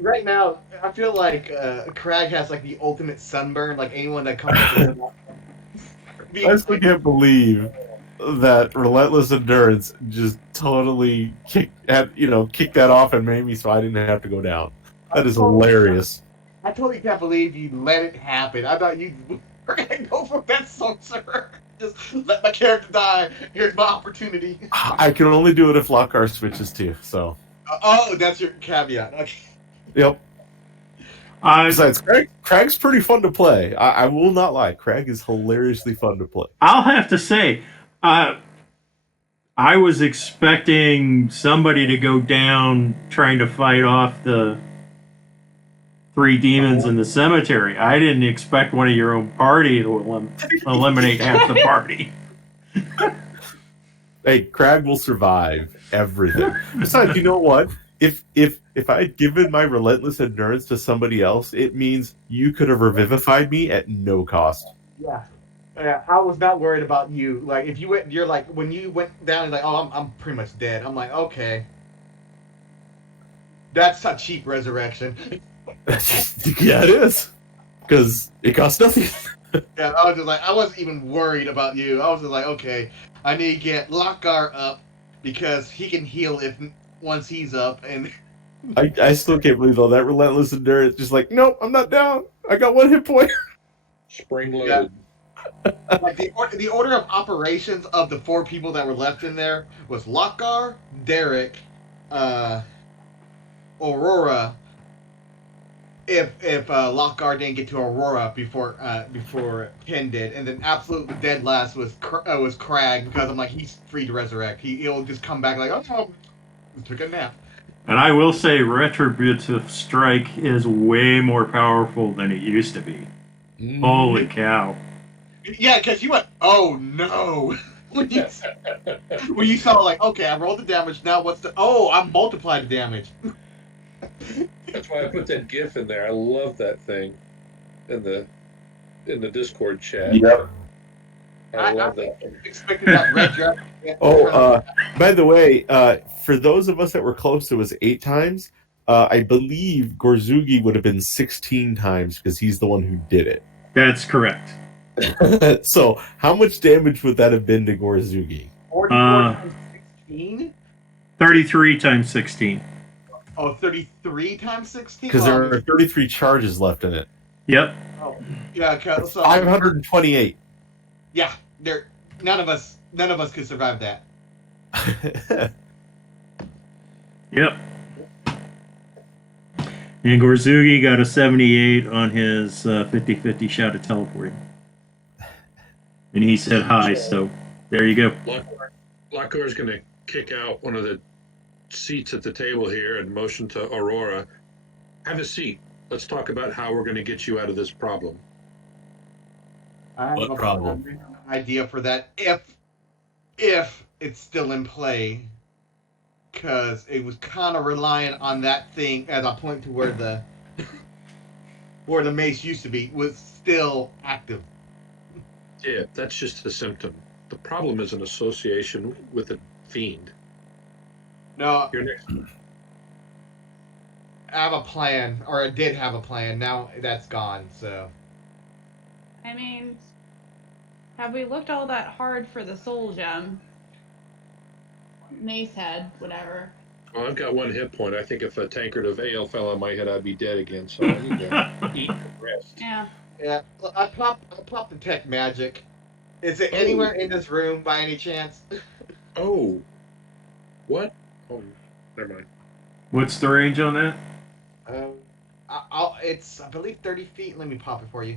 Right now, I feel like Crag has like the ultimate sunburn. Like anyone that comes to him. I still can't believe that Relentless Endurance just totally kicked that off and made me so I didn't have to go down. That is hilarious. I totally can't believe you let it happen. I thought you were gonna go for that sorcerer. Just let my character die. Here's my opportunity. I can only do it if Lockhart switches too, so. Oh, that's your caveat. Okay. Yep. Besides, Crag's pretty fun to play. I will not lie. Crag is hilariously fun to play. I'll have to say, I was expecting somebody to go down trying to fight off the 3 demons in the cemetery. I didn't expect one of your own party to eliminate half the party. Hey, Crag will survive everything. Besides, you know what? If I had given my Relentless Endurance to somebody else, it means you could have revivified me at no cost. Yeah. I was not worried about you. Like, if you went, you're like, when you went down, you're like, oh, I'm pretty much dead. I'm like, okay. That's a cheap resurrection. Yeah, it is. Because it costs nothing. Yeah, I was just like, I wasn't even worried about you. I was just like, okay, I need to get Lockgar up because he can heal once he's up. And I still can't believe all that Relentless Endurance. Just like, nope, I'm not down. I got 1 hit point. Spring loaded. Yeah. Like the order of operations of the 4 people that were left in there was Lockgar, Derek, Aurora. If Lockgar didn't get to Aurora before Ken did, and then absolutely dead last was Crag because I'm like, he's free to resurrect. He'll just come back like, oh, took a nap. And I will say, Retributive Strike is way more powerful than it used to be. Holy cow! Yeah, because you went, oh no. when you saw like, okay, I rolled the damage. Now what's I multiplied the damage. That's why I put that GIF in there. I love that thing in the Discord chat. Yep. I love that. Expected that red dragon. By the way, for those of us that were close, it was 8 times. I believe Gorzugi would have been 16 times because he's the one who did it. That's correct. So, how much damage would that have been to Gorzugi? 44 times 16? 33 times 16. Oh, 33 times 16? Because there are 33 charges left in it. Yep. Oh, yeah. So 528. Yeah, none of us could survive that. Yep. And Gorzugi got a 78 on his 50-50 shot at teleporting. And he said hi, so there you go. Lockhart's going to kick out one of the seats at the table here and motion to Aurora. Have a seat. Let's talk about how we're going to get you out of this problem. What problem? Idea for that if it's still in play, because it was kind of reliant on that thing as I point to where the mace used to be was still active. Yeah, that's just a symptom. The problem is an association with a fiend. No, You're next. I have a plan, or I did have a plan. Now that's gone. So, I mean, have we looked all that hard for the soul gem? Mace head, whatever. Well, I've got 1 hit point. I think if a tankard of ale fell on my head, I'd be dead again. So I need to eat and rest. Yeah. yeah, I popped the tech magic. Is it anywhere in this room by any chance? Oh, what? Oh, never mind. What's the range on that? It's I believe 30 feet. Let me pop it for you.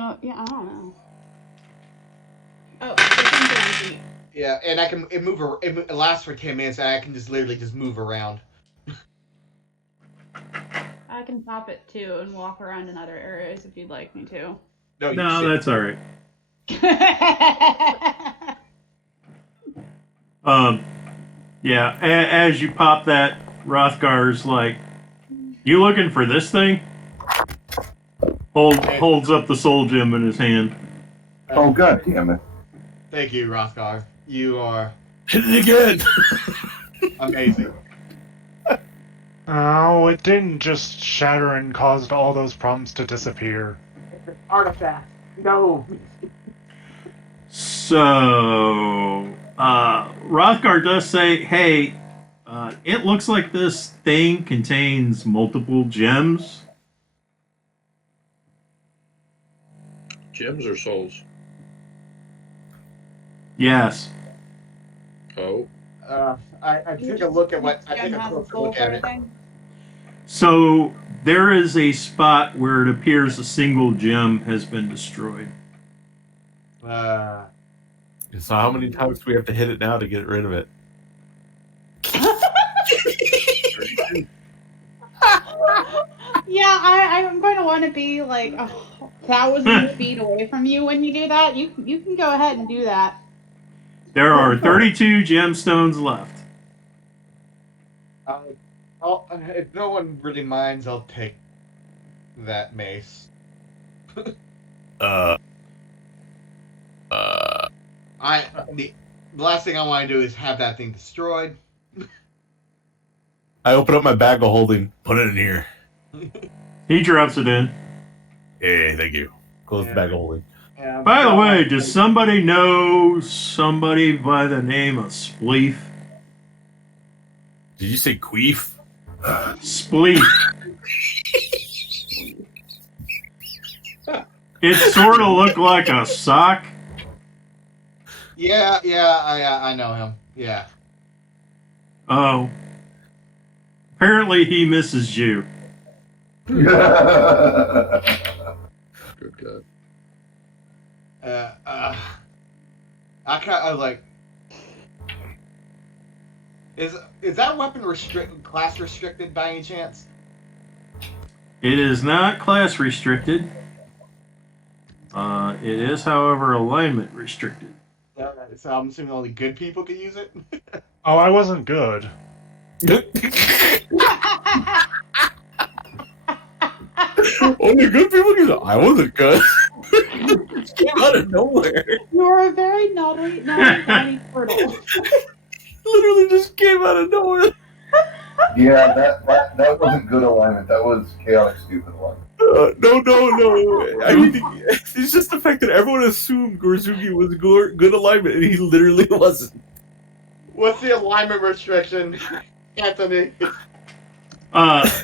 Oh, yeah, I don't know. Oh, it's in Yeah, and I can it lasts for 10 minutes, and I can just literally just move around. I can pop it too and walk around in other areas if you'd like me to. No, you No, sit. that's all right. Um, yeah. As you pop that, Rothgar's like, "You looking for this thing?" Holds up the soul gem in his hand. Oh, god damn it. Thank you, Rothgar. You are Hit it again! amazing. Oh, it didn't just shatter and caused all those problems to disappear. Artifact. No. So, Rothgar does say, "Hey, it looks like this thing contains multiple gems." Gems or souls? Yes. Oh, I took a look at what I Gem took a has a closer soul look sort at of it. thing. So there is a spot where it appears a single gem has been destroyed. So how many times do we have to hit it now to get rid of it? Yeah, I'm going to want to be like 1,000 feet away from you when you do that. You can go ahead and do that. There are 32 gemstones left. If no one really minds, I'll take that mace. The last thing I want to do is have that thing destroyed. I open up my bag of holding, put it in here. He drops it in. Hey, thank you. Close the bag of holding. Yeah, By the way, does somebody know somebody by the name of Spleef? Did you say queef? Spleef. It sort of looked like a sock. Yeah, I know him. Yeah. Oh. Apparently he misses you. good God. I was like, is that weapon class restricted by any chance? It is not class restricted. It is, however, alignment restricted. So I'm assuming only good people can use it. Oh, I wasn't good. Only good people can. I wasn't good. Came out of nowhere. You're a very naughty turtle. Literally just came out of nowhere. Yeah, that wasn't good alignment. That was chaotic stupid alignment. No. I mean, it's just the fact that everyone assumed Gorzuki was good alignment, and he literally wasn't. What's the alignment restriction, Anthony?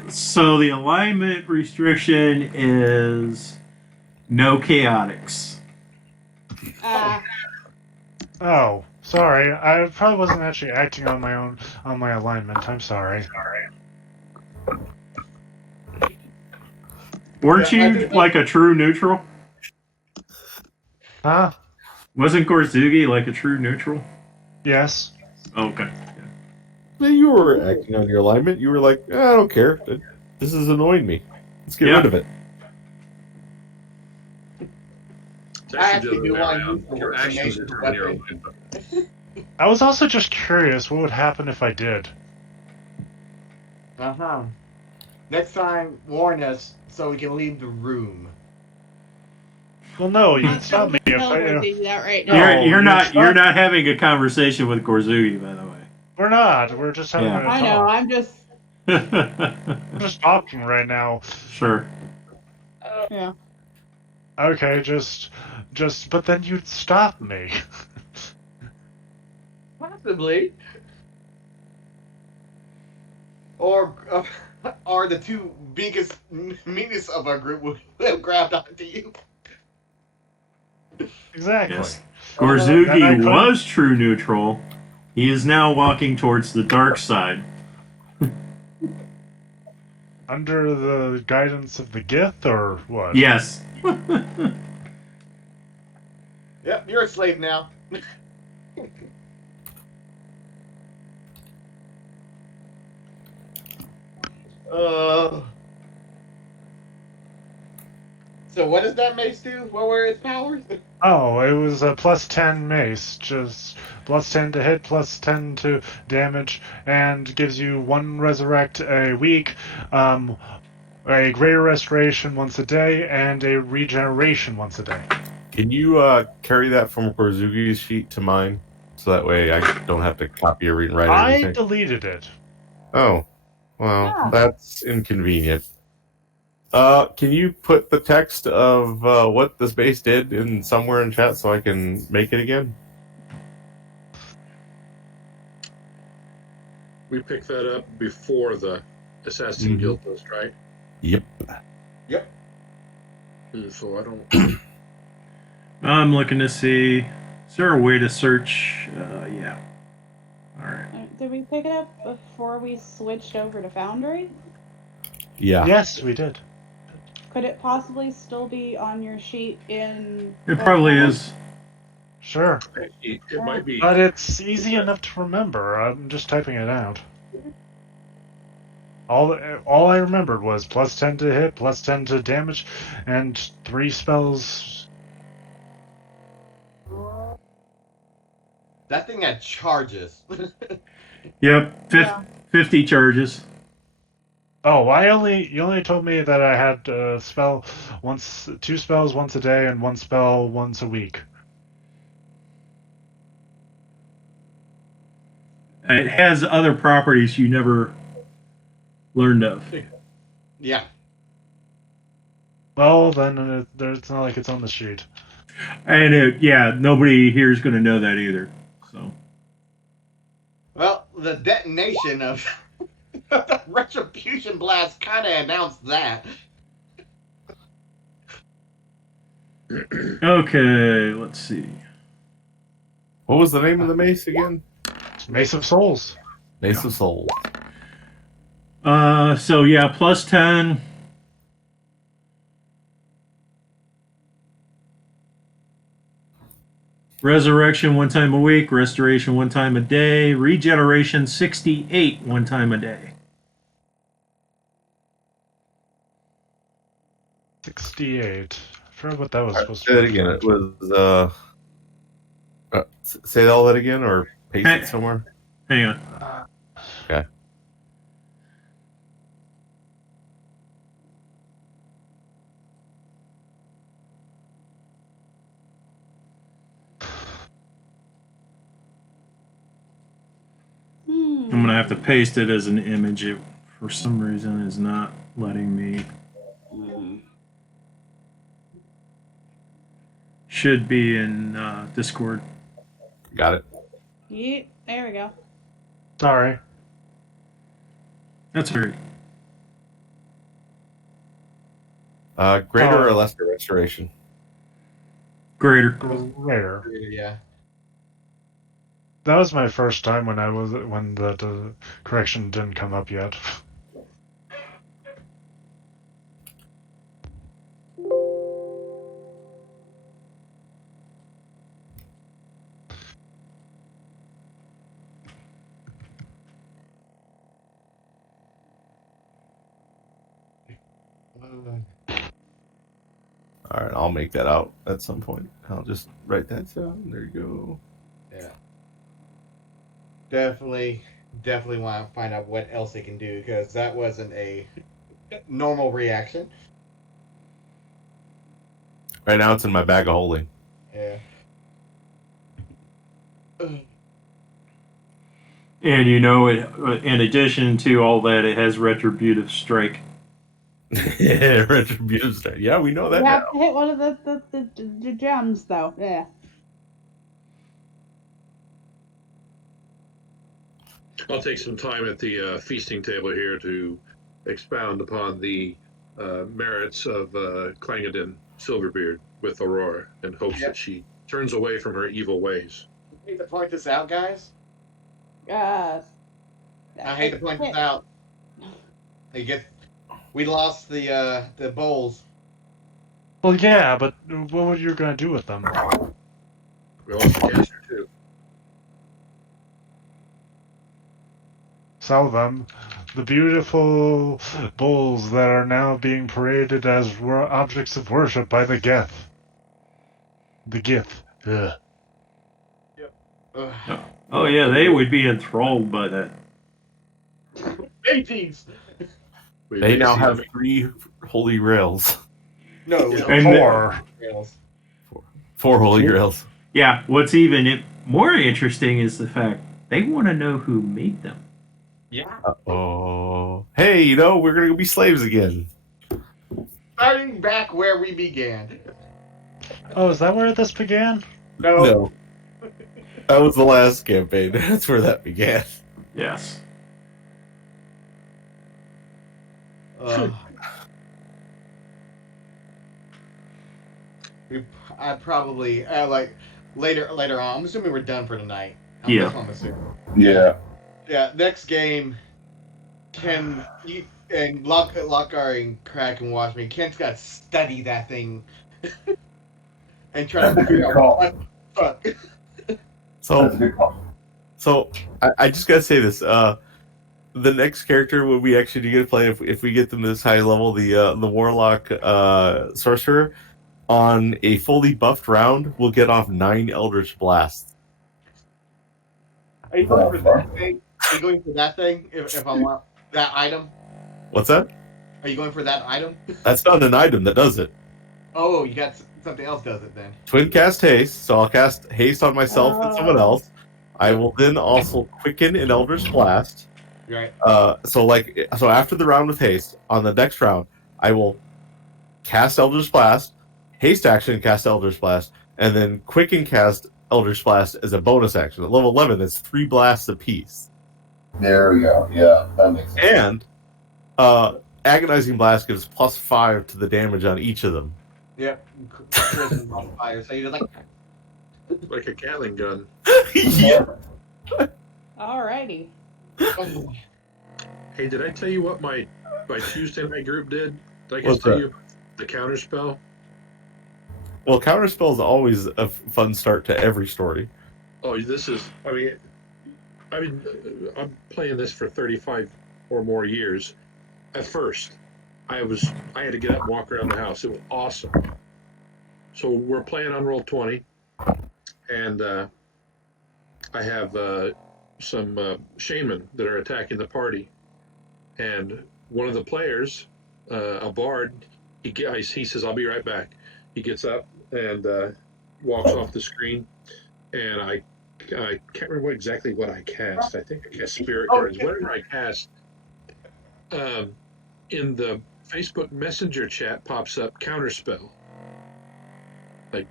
So the alignment restriction is no chaotics. Oh, sorry. I probably wasn't actually acting on my alignment. I'm sorry. Weren't you like a true neutral? Huh? Wasn't Gorzuki like a true neutral? Yes. Okay. You were acting on your alignment. You were like, I don't care. This is annoying me. Let's get rid of it. It's I actually actually the do other way want to around. use the Your word actions tenacious determine your weapon. alignment. I was also just curious what would happen if I did. Next time, warn us so we can leave the room. Well, no, you I'm can stop me if tell I. Gorzuki that right now. You're No, you're not having a conversation with Gorzuki, by the way. We're not. We're just having a I know. talk. I'm just. We're just talking right now. Sure. Yeah. Okay, just. But then you'd stop me. Possibly. Or the two biggest, meanest of our group would have grabbed onto you. Exactly. Yes. Then I Gorzuki couldn't- was true neutral. He is now walking towards the dark side. Under the guidance of the Gith, or what? Yes. Yep, you're a slave now. uh. So what does that mace do? What were its powers? Oh, it was a plus 10 mace, just plus 10 to hit, plus 10 to damage, and gives you 1 resurrect a week, a greater restoration once a day, and a regeneration once a day. Can you carry that from Korzugi's sheet to mine? So that way I don't have to copy or read and write or I anything? deleted it. Oh, well, Yeah. that's inconvenient. Can you put the text of what this base did in somewhere in chat so I can make it again? We picked that up before the Assassin Mhm. Guild list, right? Yep. Yep. So I don't. I'm looking to see. Is there a way to search? Yeah. All right. Did we pick it up before we switched over to Foundry? Yeah. Yes, we did. Could it possibly still be on your sheet in? It probably is. Sure. It might be. But it's easy enough to remember. I'm just typing it out. All I remembered was plus 10 to hit, plus 10 to damage, and 3 spells. That thing had charges. Yep. Yeah. 50 charges. Oh, you only told me that I had spell once, 2 spells once a day, and 1 spell once a week. It has other properties you never learned of. Yeah. Well, then it's not like it's on the sheet. And nobody here is going to know that either. So. Well, the detonation of the retribution blast kind of announced that. Okay, let's see. What was the name of the mace again? Mace of Souls. Mace of Souls. So yeah, plus 10. Resurrection 1 time a week, restoration 1 time a day, regeneration 68 1 time a day. 68. I forgot what that was supposed Say to that be. again. It was say all that again or paste it somewhere. Hang on. Okay. I'm going to have to paste it as an image. It, for some reason, is not letting me. Should be in Discord. Got it. Yeah, there we go. Sorry. That's weird. Greater or lesser restoration? Greater. Rare. Yeah. That was my first time when the correction didn't come up yet. All right, I'll make that out at some point. I'll just write that down. There you go. Yeah. Definitely want to find out what else it can do, because that wasn't a normal reaction. Right now, it's in my bag of holding. Yeah. And you know, in addition to all that, it has retributive strike. Yeah, retributive strike. Yeah, we know that You now. have to hit one of the gems, though. Yeah. I'll take some time at the feasting table here to expound upon the merits of Clangadin Silverbeard with Aurora in hopes that she turns away from her evil ways. I hate to point this out, guys. I hate to point this out. We lost the bowls. Well, yeah, but what were you gonna do with them? We lost the caster too. Sell them. The beautiful bulls that are now being paraded as objects of worship by the Geth. The Gith. Ugh. Oh yeah, they would be enthralled by that. 18s. They now have 3 holy grails. No, And Four. 4 holy grails. Yeah, what's even more interesting is the fact they want to know who made them. Yeah. Oh, hey, you know, we're gonna be slaves again. Starting back where we began. Oh, is that where this began? No. That was the last campaign. That's where that began. Yes. I probably like later on. I'm assuming we're done for tonight. Yeah. That's what I'm assuming. Yeah. Yeah. Next game, Ken and Lockar and Crack and watch me. Ken's got to study that thing and try to figure out what the fuck. That's a good call. So I just gotta say this. The next character when we actually get to play, if we get them to this high level, the warlock sorcerer, on a fully buffed round, will get off 9 Eldritch Blasts. Are you going for that thing? Are you going for that thing? If I want that item, What's that? are you going for that item? That's not an item that does it. Oh, you got something else does it then. Twin cast haste, so I'll cast haste on myself and someone else. I will then also quicken an Eldritch Blast. Right. So after the round with haste, on the next round, I will cast Eldritch Blast, haste action, cast Eldritch Blast, and then quicken cast Eldritch Blast as a bonus action. At level 11, that's 3 blasts apiece. There we go. Yeah, that makes sense. And Agonizing Blast gives +5 to the damage on each of them. Yep. Charisma modifier. So you're like Like a Gatling gun. Yeah. Alrighty. Hey, did I tell you what my Tuesday night group did? Did I What's just tell that? you the counter spell? Well, Counterspell is always a fun start to every story. Oh, this is. I mean, I'm playing this for 35 or more years. At first, I had to get up and walk around the house. It was awesome. So we're playing on Roll20, and I have some shaman that are attacking the party, and one of the players, a bard, he says, "I'll be right back." He gets up and walks off the screen, and I can't remember exactly what I cast. I think I cast Spirit Guards. Whatever I cast, in the Facebook Messenger chat pops up Counterspell. Like,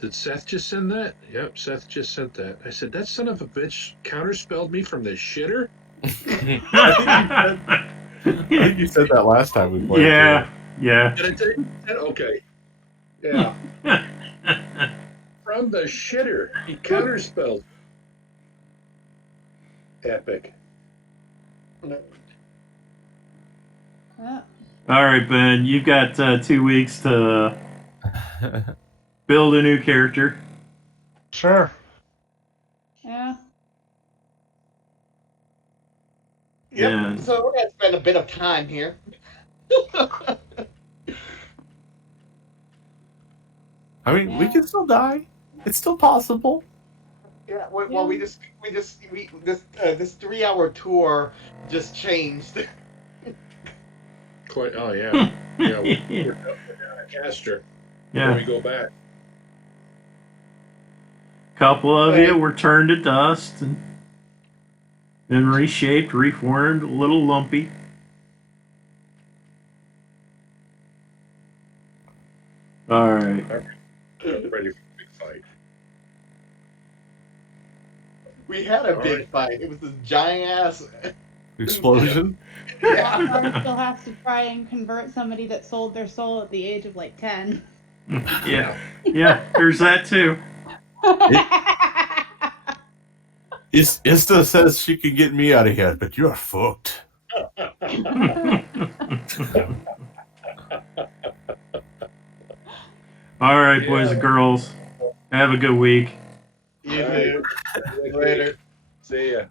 did Seth just send that? Yep, Seth just sent that. I said, that son of a bitch counterspelled me from the shitter? I think you said that last time we played. Yeah. Yeah. Did I tell you that? Okay. Yeah. From the shitter. He counterspelled. Epic. Yeah. All right, Ben. You've got 2 weeks to build a new character. Sure. Yeah. Yep. Yeah. So we're gonna spend a bit of time here. I mean, we can still die. It's still possible. Yeah. Well, this 3-hour tour just changed. Quite. Oh, yeah. Yeah. We're down a caster. Yeah. When we go back. Couple of you were turned to dust and then reshaped, reformed, a little lumpy. All right. Ready for a big fight. We had a big fight. It was this giant ass Explosion. Lockar still has to try and convert somebody that sold their soul at the age of like 10. Yeah. Yeah, there's that too. Ista says she can get me out of here, but you're fucked. All right, boys and girls. Have a good week. Later. See ya.